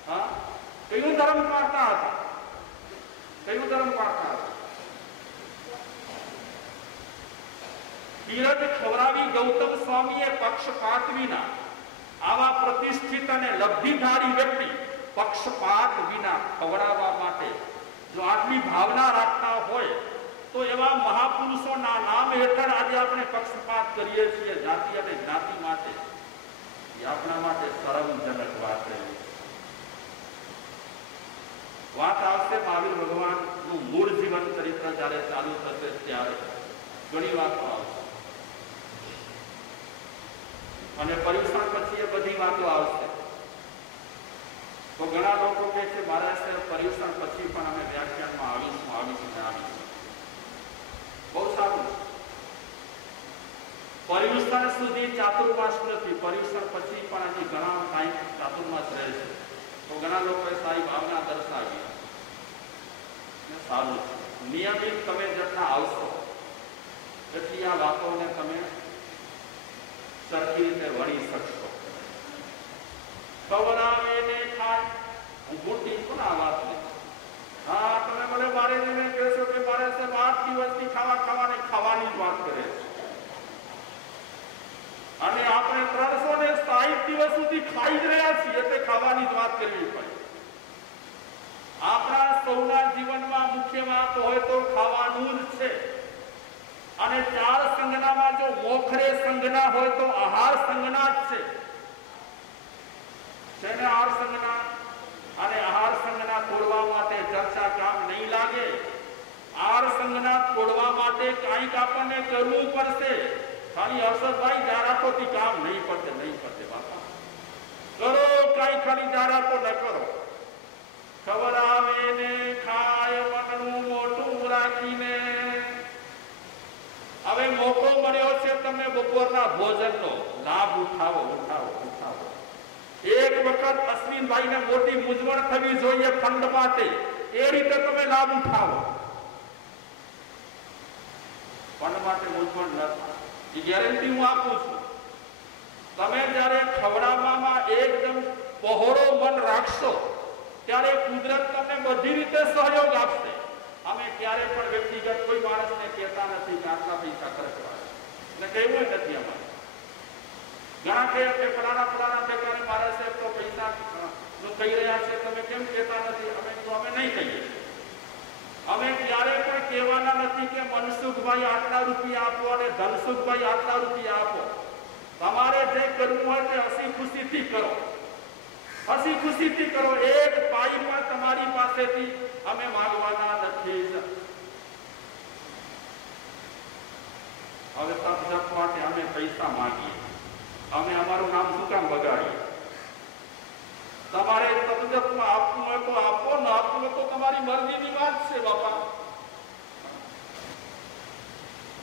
હા, કયું ધર્મ પાળતા હતા? ધીરજ ખવડાવી ગૌતમ સ્વામીએ પક્ષપાત વિના. આવા પ્રતિષ્ઠિત અને લબ્ધિધારી વ્યક્તિ પક્ષપાત વિના ખવડાવવા માટે જો આટલી ભાવના રાખતા હોય તો એવા મહાપુરુષોના નામ હેઠળ આજે આપણે પક્ષપાત કરીએ છીએ જાતિ અને જ્ઞાતિ માટે. એ આપણા માટે શરમજનક વાત રહી. વાત આવશે મહાવીર ભગવાનનું મૂળ જીવન ચરિત્ર જ્યારે ચાલુ થશે ત્યારે ઘણી વાતો આવશે, અને પરીક્ષણ પછી એ બધી વાતો આવશે. તો ઘણા લોકો કહે છે મારા પરીક્ષણ પછી પણ અમે વ્યાખ્યાનમાં આવીશું. બહુ સારું. પર્યુષણ સુધી ચાતુર્માસ નથી, પર્યુષણ પછી પણ હજી ઘણા ટાઈમ ચાતુર્માસ રહે છે. તો ઘણા લોકોએ સારી ભાવના દર્શાવી. સારું છે, નિયમિત તમે જેટલા આવશો એટલી આ વાતોને તમે સરખી રીતે વળી શકશો. ખવડાવે ને ખાય, હું ગુટી છું ને આ વાત ને. હા, તમે મને મારે કહેશો કે મારે 8 દિવસથી ખાવાની જ વાત કરે છે, અને આપણે 360 દિવસ સુધી ખાઈ જ રહ્યા છીએ, એટલે ખાવાની જ વાત કરવી પડે. આપણા સૌના જીવનમાં મુખ્ય વાત હોય તો ખાવાનું જ છે. અને 4 સંજ્ઞામાં જો મોખરે સંજ્ઞા હોય તો આહાર સંજ્ઞા જ છે. આહાર સંજ્ઞા અને આહાર સંજ્ઞા તોડવા માટે ચર્ચા કામ નહીં લાગે. આહાર સંજ્ઞા તોડવા માટે કંઈક આપણને કરવું પડશે. ખાલી હર્ષદભાઈ જાહેરાતોથી કામ નહીં પડશે બાપા. કરો કઈ ખાલી જાહેરાતો ન કરો. ખવડાવે ને ખાય મનનું મોટું રાખીને. હવે મોકો મળ્યો છે તમને બપોરના ભોજનનો લાભ ઉઠાવો. એક વખત અશ્વિનભાઈને મોટી મૂંઝવણ થવી જોઈએ ફંડ માટે, એ રીતે તમે લાભ ઉઠાવો. ફંડ માટે મૂંઝવણ ન થાય એ ગેરંટી હું આપું છું. તમે જ્યારે ખવડાવવામાં એકદમ પહોળો મન રાખશો ત્યારે કુદરત તમને બધી રીતે સહયોગ આપશે. અમે ક્યારેય પણ વ્યક્તિગત કોઈ માણસને કહેતા નથી કે આટલા પૈસા ખર્ચવા ને કહેવું નથી અમારે. ઘણા કહે કે ફલાણા ઠેકાણે મારા સાહેબ તો પૈસા નું કહી રહ્યા છે, તમે કેમ કહેતા નથી? અમે નહીં કહીએ. અમે ક્યારેય પણ કહેવાના નથી કે મનસુખભાઈ આટલા રૂપિયા આપો અને ધનસુખભાઈ આટલા રૂપિયા આપો. તમારે જે કરવું હોય તે હસી ખુશીથી કરો, હસી ખુશીથી કરો. એક પાઈ પણ તમારી પાસેથી અમે માંગવાના નથી. હવે તપ માટે અમે પૈસા માંગીએ, અમે અમારું નામ શું કામ બગાડીએ? તમારે તપજપમાં આપવું હોય તો આપો, ન આપવું હોય તો તમારી મરજીની વાત છે બાપા.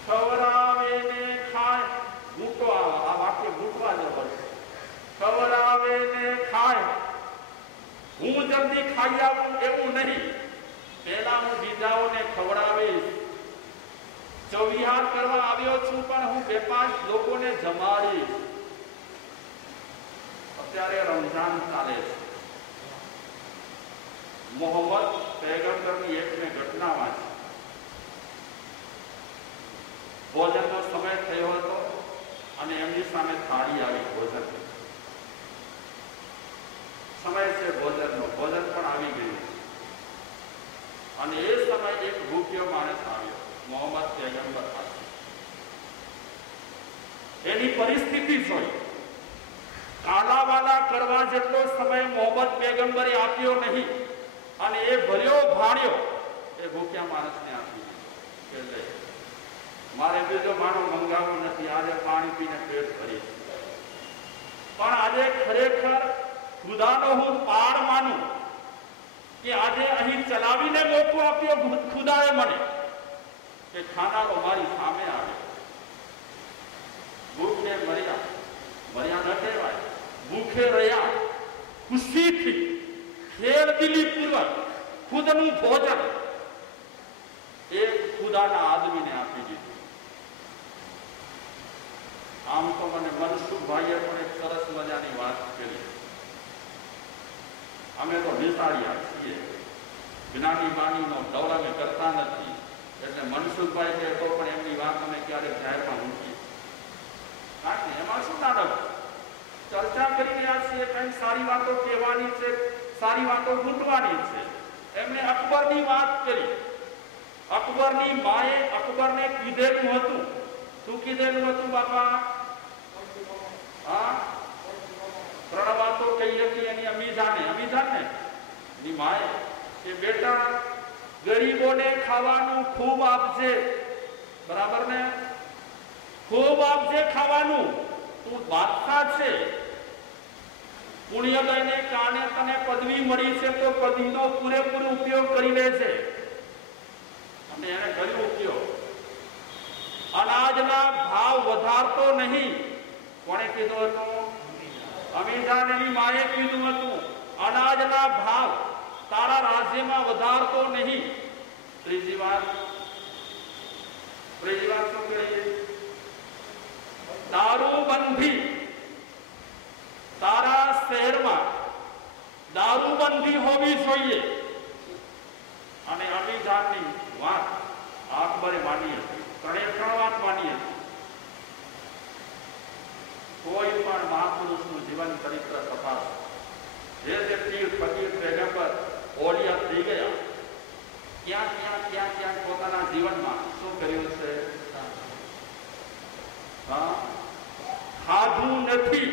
ખવડાવે ને ખાય, ઘૂંટો આ વાક્ય ઘૂંટવા જબર છે. ખવડાવે ને ખાય, હું જલ્દી ખાઈ આવું એવું નહીં. પહેલા હું બીજાઓને ખવડાવીશ. ચવિહાર કરવા આવ્યો છું પણ હું 2-5 લોકોને જમાડીશ. અત્યારે રમઝાન ચાલે છે. મોહમ્મદ પૈગંબરની એક મેં ઘટના વાંચી. ભોજનનો સમય થયો હતો અને એમની સામે થાળી આવી ભોજન. સમય છે ભોજનનો, ભોજન પણ આવી ગયું અને એ સમય એક ભૂખ્યો માણસ આવ્યો મોહમ્મદ પૈગંબર પાસે. એની પરિસ્થિતિ જોઈ કાલાવાલા કરવા જેટલો સમય મોહમ્મદ પૈગંબરે આપ્યો નહીં અને એ ભર્યો ભાણ્યો એ ભૂખ્યા માણસને આપી દીધો. મારે બીજો માણો મંગાવવો નથી, આજે પાણી પીને પેટ ભરીશ. પણ આજે ખરેખર ખુદાનો હું પાર માનું કે આજે અહીં ચલાવીને મોકો આપ્યો ખુદાએ મને કે ખાનારો મારી સામે આવે. ભૂખે મર્યા ન કહેવાય, ભૂખે રહ્યા ખુશીથી ખેલદિલીપૂર્વક ખુદનું ભોજન એ ખુદાના આદમીને આપી દીધું. આમ તો મને મનસુખભાઈએ પણ એક સરસ મજાની વાત કરી. અમે તો નિશાળિયા છીએ, જ્ઞાની બાનીનો દોર અમે કરતા નથી, એટલે મનસુખભાઈ કહે તો પણ એમની વાત અમે ક્યારેક જાહેરમાં મૂકીએ. કારણ કે એમાં શું નાટક ચર્ચા કરી રહ્યા છીએ, કંઈક સારી વાતો કહેવાની છે, સારી વાતો ગૂંથવાની છે. એમને અકબરની વાત કરી. અકબરની માએ અકબરને કીધેલું હતું. શું કીધેલું હતું બાપા? હા, 3 વાતો કહી હતી એની અમીજાને એની માએ કે બેટા ગરીબોને ખાવાનું ખૂબ આપજે, બરાબર ને? ખૂબ આપજે ખાવાનું, તું બાદશાહ છે. પુણ્યદયને કારણે તને પદવી મળી છે તો પદવીનો પૂરેપૂરો ઉપયોગ કરી લે છે. અને એને કર્યો ઉપયોગ. અનાજના ભાવ વધારતો નહીં. કોણે કીધું હતું? અમીજાનની માએ કીધું હતું અનાજના ભાવ તારા રાજ્યમાં વધારતો નહીં. ત્રીજી વાત શું કહીએ? દારૂબંધી, તારા શહેરમાં દારૂબંધી હોવી જોઈએ. અને અમીજાનની વાત અકબરે માની હતી. 3 વાત માની હતી. કોઈ પણ મહાપુરુષનું જીવન ચરિત્ર તપાસ, જે પીર ફકીર પૈગંબર ઓલિયા થઈ ગયા, ક્યાં પોતાના જીવનમાં શું કર્યું છે? ખાધું નથી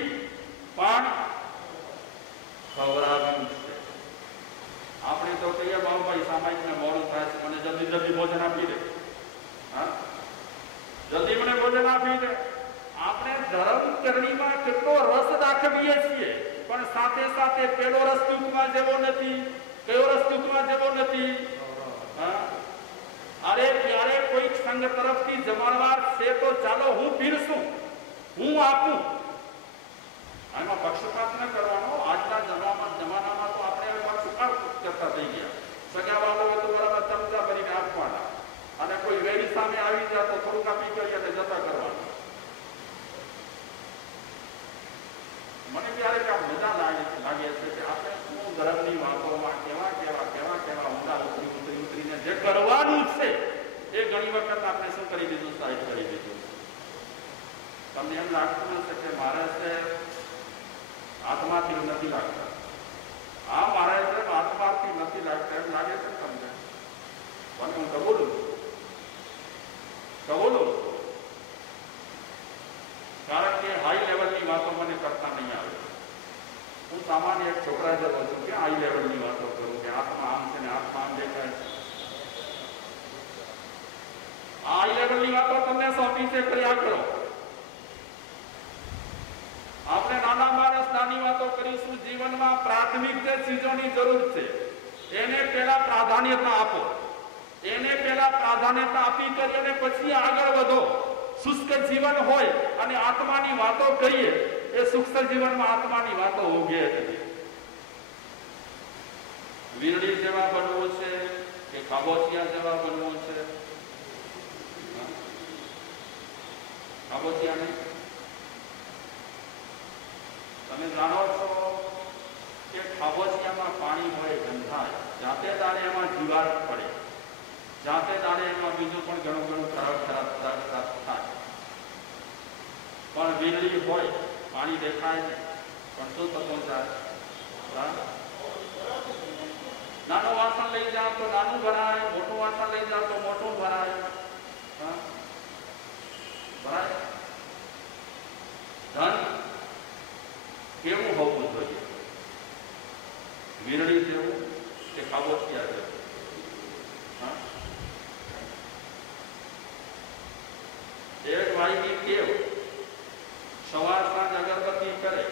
પણ ખવડાવ્યું છે. આપણે તો કહીએ બાબુભાઈ સામાયિકને મોડું થાય છે, મને જલ્દી ભોજન આપી દે, જલ્દી મને ભોજન આપી દે. આપણે ધર્મ કરણીમાં કેટલો રસ દાખવીએ છીએ, પણ સાથે સાથે પેલો રસ ટૂંકમાં જેવો નથી. કયો રસ ટૂંકમાં જેવો નથી? અરે ક્યારે કોઈ સંઘ તરફથી જમાડવાર છે તો ચાલો હું પીરસું, હું આપું. આમાં પક્ષપાત ન કરવાનો. આજના જમાનામાં તો આપણે પક્ષપાત કરતા થઈ ગયા. સગા બાબો તો બરાબર ચમચા કરીને આપવાના, અને કોઈ વેડી સામે આવી જાય તો થોડુંક આપી કરી અને જતા કરવાના. મને ક્યારેક આ મજા લાગે છે કે આપણે શું ધર્મની વાતોમાં કેવા ઊંડા ઉતરી કરીને જે કરવાનું છે એ ઘણી વખત આપણે શું કરી દીધું, સાઈડ કરી દીધું. તમને એમ લાગતું હશે કે મારે આત્માથી નથી લાગતા, આ મારે આત્માથી નથી લાગતા એમ લાગે છે તમને? પણ હું કબૂલું કારણ કે હાઈ લેવલની વાતો મને કરતા નહીં આવે. હું સામાન્ય એક છોકરા જેવો છું કે હાઈ લેવલની વાતો કરું કે આત્મા આમ છે ને આત્મા આમ દેખાય છે. હાઈ લેવલની વાતો તમને સોંપી છે, કર્યા કરો. આપણે નાના માણસ નાની વાતો કરીશું. જીવનમાં પ્રાથમિક જે ચીજોની જરૂર છે એને પહેલા પ્રાધાન્યતા આપો, એને પહેલા પ્રાધાન્યતા આપી કરી અને પછી આગળ વધો. શુષ્ક જીવન હોય અને આત્માની વાતો કરીએ, એ સૂક્ષ્મ જીવનમાં આત્માની વાતો ઉગે છે. વીરડી જેવા બનવું છે કે ખાબોચિયા જેવા બનવું છે? ખાબોચિયા નહીં. તમે જાણો છો કે ખાબોચિયામાં પાણી હોય, ગંધાય, જાતે દાડે એમાં જીવાત પડે, જાતે દાડે એમાં બીજું પણ ઘણું ખરાબ થાય. પણ વીરડી હોય, પાણી દેખાય નહીં, પણ શું થતું જાય? નાનું વાસણ લઈ જાઓ તો નાનું ભરાય, મોટું વાસણ લઈ જાઓ તો મોટું ભરાય. ધન કેવું હોવું જોઈએ? વીરડી જેવું કે ખાબોચિયા જેવું? એક ભાઈની ટેવ સવાર સાંજ અગરબત્તી કરે,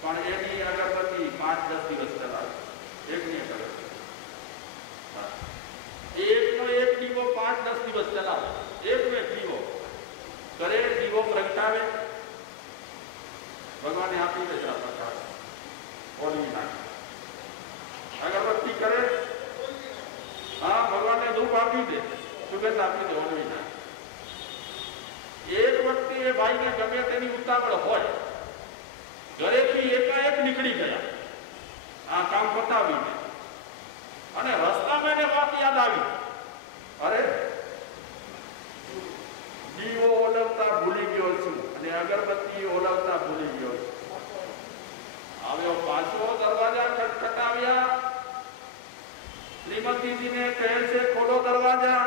પણ એની અગરબત્તી 5-10 દિવસ ચલાવે. એકની અગરબત્તી એકનો એક દીવો 5-10 દિવસ ચલાવે. એકનો એક દીવો કરે, દીવો પ્રગટાવે, ભગવાને આપી દે જરા પ્રકાશ, ઓલવી નાખે. અગરબત્તી કરે, હા, ભગવાનને ધૂપ આપી દે, સુગંધ આપી દે, ઓલવી નાખે. એક વખતે એ ભાઈને ગમે તેની ઉતાવળ હોય, ઘરેથી એકાએક નીકળી ગયા આ કામ પતાવીને, અને રસ્તામાં એને વાત યાદ આવી, અરે દીવો ઓલવતા ભૂલી ગયો છું અને અગરબત્તી ઓલવતા ભૂલી ગયો છું. આવ્યો પાછો, દરવાજા ખટખટાવ્યા, શ્રીમતીજીને કહે છે ખોલો દરવાજા.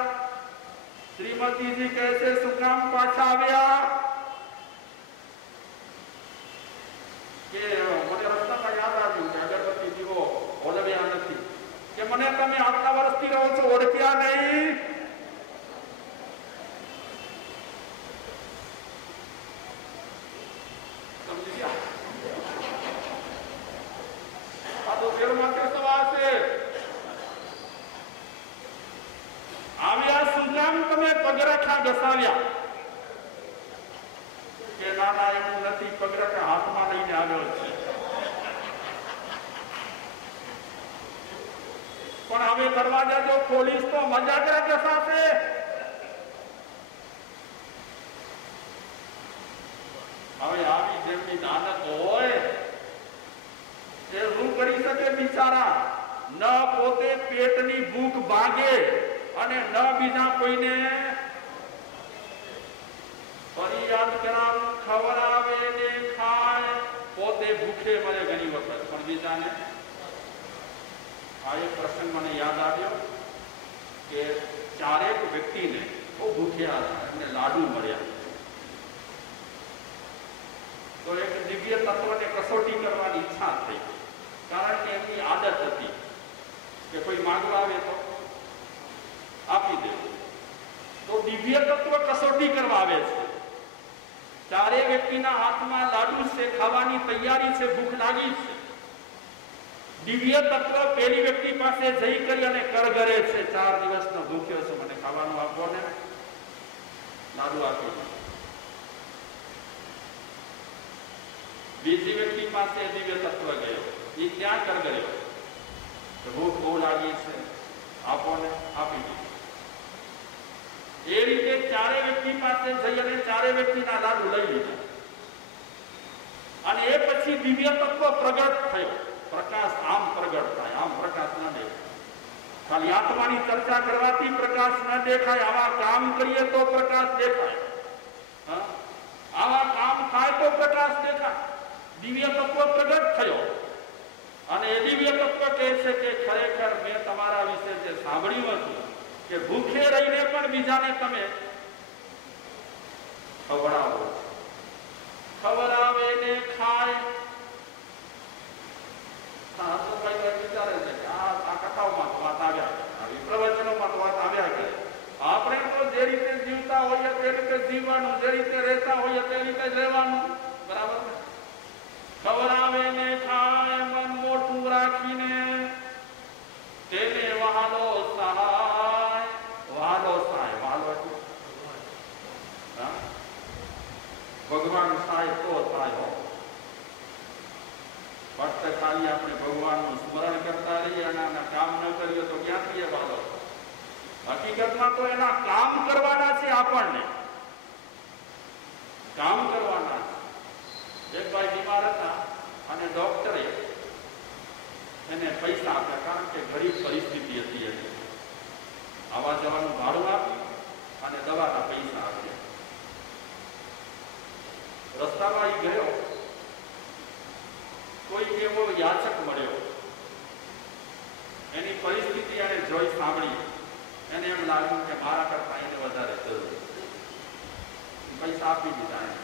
શ્રીમતીજી કહે છે શું કામ પાછા આવ્યા? કે મને રસ્તામાં યાદ આવ્યું કે અગરબત્તી દીવો ઓલવ્યા નથી. કે મને તમે આટલા વર્ષથી રહો છો, ઓળખ્યા નહીં? સમજી ગયા? આ તો શેર માટે સવાલ છે. આવ્યા શું કામ તમે પગરખા ઘસાવ્યા? કે ના એવું નથી, પગરખા હાથમાં લઈને આવ્યો છે. પણ હવે દરવાજા જો ખોલીશ તો મજાક ઘસાશે. હવે આવી જેમની નાનક હોય તે શું કરી શકે બિચારા? ન પોતે પેટની ભૂખ ભાગે અને ન બીજા કોઈને ફરિયાદ કરાવું, ખવડાવે ને ખાય, પોતે ભૂખે મરે ઘણી વખત, પણ બીજાને. આ એક પ્રસંગ મને યાદ આવ્યો કે ચારેક વ્યક્તિને બહુ ભૂખ્યા હતા, એમને લાડુ મળ્યા. તો એક દિવ્ય તત્વને કસોટી કરવાની ઈચ્છા થઈ, કારણ કે એમની આદત હતી કે કોઈ માંગવા આવે તો આપી દેવું. તો દિવ્ય તત્વ કસોટી કરવા આવે છે. ચારે વ્યક્તિના હાથમાં લાડુ છે, ખાવાની તૈયારી છે, ભૂખ લાગી છે. દિવ્ય તત્વ પેલી વ્યક્તિ પાસે જઈ કરી અને કરગરે છે, 4 દિવસનો ભૂખ્યો છે, મને ખાવાનું આપો ને. લાડુ આપી. બીજી વ્યક્તિ પાસે દિવ્ય તત્વ ગયો, એ ક્યાં કરગર્યો? ભૂખ બહુ લાગી છે, આપો ને, આપી દીધું. એ રીતે ચારે વ્યક્તિ પાસે જઈ અને ચારે વ્યક્તિના લાડુ લઈ લીધા. અને એ પછી દિવ્ય તત્વ પ્રગટ થયો. પ્રકાશ આમ પ્રગટ થાય, આમ પ્રકાશ ના દેખાય. ખાલી આત્માની ચર્ચા કરવાથી પ્રકાશ ન દેખાય, આવા કામ કરીએ તો પ્રકાશ દેખાય. આવા કામ થાય તો પ્રકાશ દેખાય. દિવ્ય તત્વ પ્રગટ થયો અને એ દિવ્ય તત્વ કહે છે કે ખરેખર મેં તમારા વિશે જે સાંભળ્યું હતું કે ભૂખે રહીને પણ બીજાને તમે ખવડાવો, ખવડાવે ને ખાય. વિચારે છે કે આ કથાઓમાં તો વાત આવ્યા કરે, પ્રવચનોમાં તો વાત આવ્યા કરે. આપણે તો જે રીતે જીવતા હોઈએ તે રીતે જીવવાનું, જે રીતે રહેતા હોઈએ તે રીતે જ રહેવાનું. બરાબર ને? ખવડાવે ને ખાય, મન મોટું રાખીને તેને વહાલો સહાય. વહાલો સહાય, વહાલો એટલે ભગવાન સહાય તો થાય હો. ફક્ત ખાલી આપણે ભગવાનનું સ્મરણ કરતા રહીએ અને કામ ન કરીએ તો ક્યાંથી એ વાલો? હકીકતમાં તો એના કામ કરવાના છે, આપણને કામ કરવાના છે. એક ભાઈ બીમાર હતા અને ડોક્ટરે એને પૈસા આપ્યા, કારણ કે ગરીબ પરિસ્થિતિ હતી એની. આવવા જવાનું ભાડું આપ્યું અને દવાના પૈસા આપ્યા. રસ્તામાં એ ગયો, કોઈ એવો યાચક મળ્યો. એની પરિસ્થિતિ એને જોઈ સાંભળી, એને એમ લાગ્યું કે મારા કરતા એને વધારે જરૂર. પૈસા આપી દીધા એને.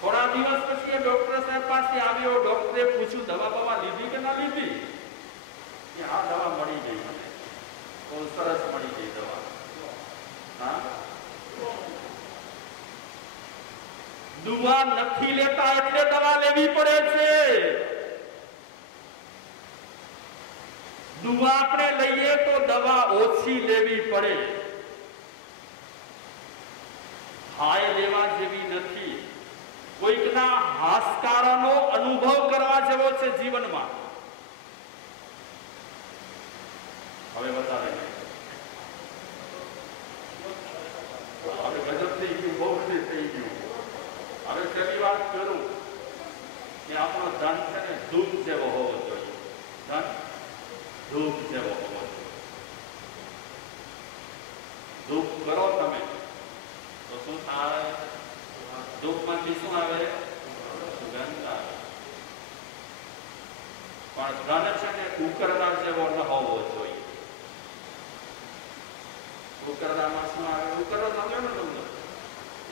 થોડા દિવસ પછી એ ડોક્ટર સાહેબ પાસે આવ્યો. ડોક્ટરે પૂછ્યું દવા બવા લીધી કે ના લીધી? કે આ દવા મળી ગઈ મને, બહુ સરસ મળી ગઈ દવા. હા, દવા નથી લેતા એટલે દવા લેવી પડે છે. દવા આપણે લઈએ તો દવા ઓછી લેવી પડે. હાય લેવા જેવી નથી. કોઈકના હાશકારનો અનુભવ કરવા જેવો છે જીવનમાં. હવે વધારે હવે ગજબ થઈ ગયું, બહુ થઈ ગયું. હવે છેલ્લી વાત કરું કે આપણો ધન છે ને ધૂપ જેવો હોવો જોઈએ. ધન ધૂપ જેવો હોવો જોઈએ. ધૂપ કરો તમે તો શું થાય? ધૂપમાંથી શું આવે? સુગંધ આવે. પણ ધન છે ને ઉકરડા જેવો ન હોવો જોઈએ. ઉકરડામાં શું આવે? ઉકરડો સમજો ને તમને?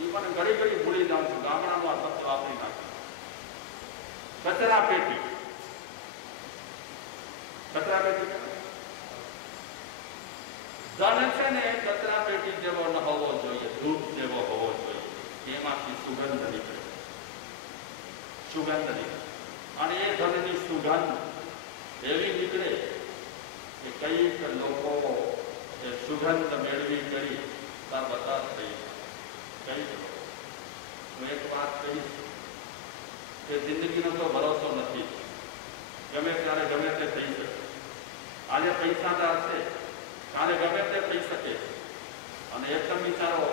એ મને ઘડી ઘડી ભૂલી જાઉં છું. ગામડાનું આ શબ્દ વાપરી નાખ્યું. કચરા પેટી. કચરા પેટી ધન છે ને કચરા પેટી જેવો ન હોવો જોઈએ, ધૂપ જેવો હોવો જોઈએ. એમાંથી સુગંધ નીકળે, સુગંધ નીકળે. અને એ ધનની સુગંધ એવી નીકળે કે કઈક લોકો એ સુગંધ મેળવી કરી તાર બધા થઈ કઈ. હું એક વાત કહીશ કે જિંદગીનો તો ભરોસો નથી. ગમે ત્યારે ગમે તે થઈ શકે. આજે પૈસાદાર છે, કાલે ગમે તે થઈ શકે છે. અને એકદમ બિચારો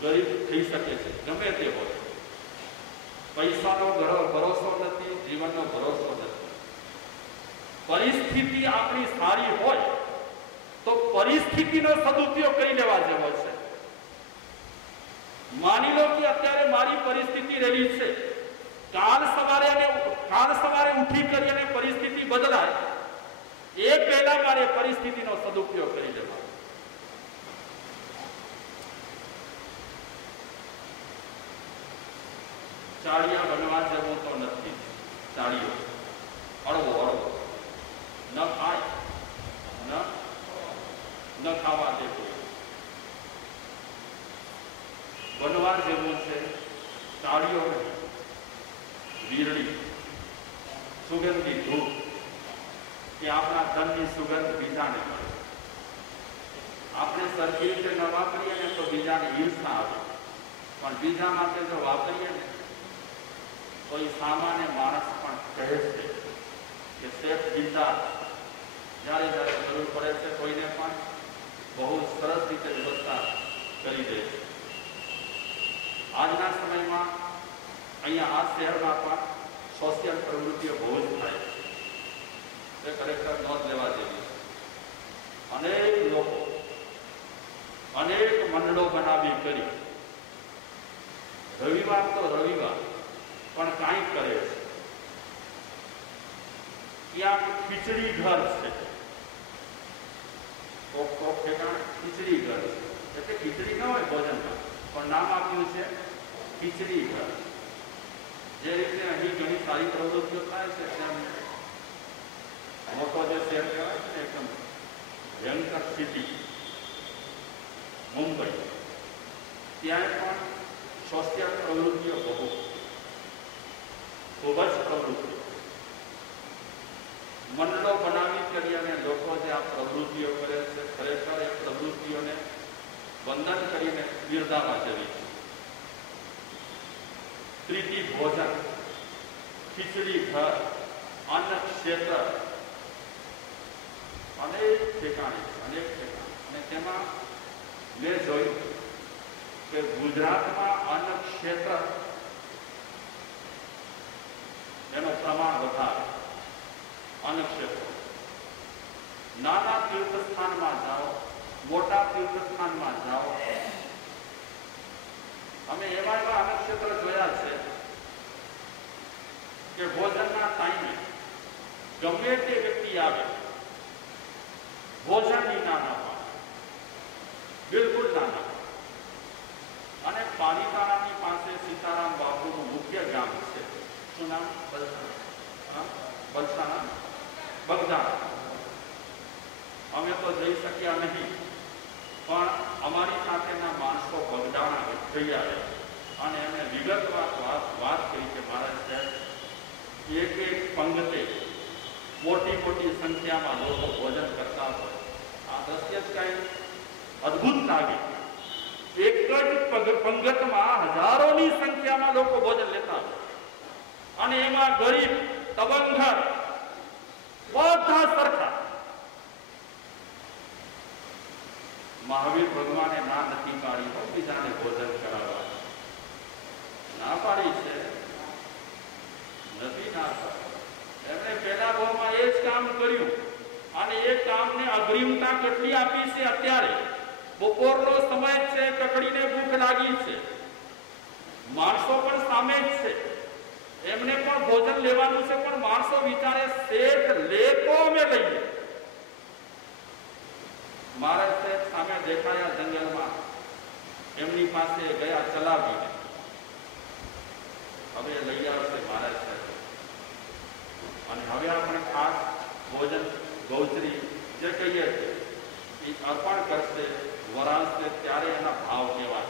ગરીબ થઈ શકે છે, ગમે તે હોય. પૈસાનો ભરોસો નથી, જીવનનો ભરોસો નથી. પરિસ્થિતિ આપણી સારી હોય તો પરિસ્થિતિનો સદુપયોગ કરી લેવા જેવો છે. માની લો કે અત્યારે મારી પરિસ્થિતિ રહેલી છે, કાલ સવારે ઉઠી કરી અને પરિસ્થિતિ બદલાય એ પહેલા મારે પરિસ્થિતિનો સદુપયોગ કરી લેવાનો. ચાળિયા બનવા જેવો તો નથી. ચાળિયો અળવો અળવો ન ખાય ન ખાવા દેતો. બનવા જેવું છે ચાળિયો નહીં, વીરડી, સુગંધી ધૂપ, કે આપણા ધનની સુગંધ બીજાને મળે. આપણે સરખી રીતે ન વાપરીએ ને તો બીજાને ઈર્ષા આવે. પણ બીજા માટે જો વાપરીએ ને તો એ સામાન્ય માણસ પણ કહે છે કે શેઠ દિલદાર જ્યારે જ્યારે જરૂર પડે છે કોઈને પણ બહુ સરસ રીતે વ્યવસ્થા કરી દે છે. આજના સમયમાં અહીંયા આ શહેરમાં પણ સોશિયલ પ્રવૃત્તિઓ બહુ જ થાય છે. એ ખરેખર નોંધ લેવા જેવી છે. અનેક લોકો અનેક મંડળો બનાવી કરી રવિવાર તો રવિવાર પણ કાંઈ કરે છે. ક્યાંક ખીચડી ઘર છે, કોક ઠેકાણ ખીચડી ઘર છે, એટલે ખીચડી ન હોય ભોજનમાં પણ નામ આપ્યું છે ખીચડી ઘર. જે રીતે અહીં ઘણી સારી પ્રવૃત્તિઓ થાય છે તેમ મોટો જે શહેર કહેવાય છે ને એકદમ ભયંકર સિટી મુંબઈ, ત્યાં પણ સોશિયલ પ્રવૃત્તિઓ બહુ ખૂબ જ પ્રવૃત્તિઓ મંડળો બનાવી કરી અને લોકો જે આ પ્રવૃત્તિઓ કરે છે ખરેખર એ પ્રવૃત્તિઓને વંદન કરીને બિરદાવવા જેવી છે. પ્રીતિ ભોજન, ખીચડી ઘર, અન્ન ક્ષેત્ર અનેક ઠેકાણે અને તેમાં મેં જોયું કે ગુજરાતમાં અન્ન ક્ષેત્ર એનું પ્રમાણ વધારે. અન્ન ક્ષેત્ર નાના તીર્થસ્થાનમાં જાઓ, મોટા તીર્થસ્થાનમાં જાઓ, અમે એવા અન્ન ક્ષેત્ર જોયા છે કે ભોજનના ટાઈમે ગમે તે વ્યક્તિ આવે ભોજનની ના પાડે, બિલકુલ ના પાડે. અને પાલિતાણાની પાસે સીતારામ બાપુનું મુખ્ય ગામ છે. શું નામ? બલસાણા, બગદાણા. અમે તો જઈ શક્યા નહીં, પણ અમારી સાથેના માણસો બગદાણા જઈ આવ્યા અને એમને વિગતવાર વાત કરી કે મારા સાહેબ એક એક પંગતે મોટી મોટી સંખ્યામાં લોકો ભોજન કરતા હોય. આ દ્રશ્ય જ કઈ અદભુત લાગે. એક જ પંગતમાં હજારોની સંખ્યામાં લોકો ભોજન લેતા હોય અને એમાં ગરીબ, તબંગર બધા સરખા. મહાવીર ભગવાને ના નથી પાડી હોય બીજાને ભોજન કરાવવા, ના પાડી છે નથી ના પાડી. એમણે પહેલા ભાવમાં એ જ કામ કર્યું અને એ કામને અગ્રિમતા કેટલી આપી છે. અત્યારે બપોરનો સમય છે, કકડીને ભૂખ લાગી છે, માણસો પણ સામે જ છે, એમને પણ ભોજન લેવાનું છે, પણ માણસો વિચારે શેઠ લે તો અમે લઈએ. મહારાજ સાહેબ સામે દેખાયા જંગલમાં, એમની પાસે ગયા ચલાવીને, હવે લઈ આવશે મહારાજ સાહેબ અને હવે આપણે ખાસ ભોજન ગૌચરી જે કહીએ છીએ એ અર્પણ કરશે વરાળશે ત્યારે એના ભાવ કેવા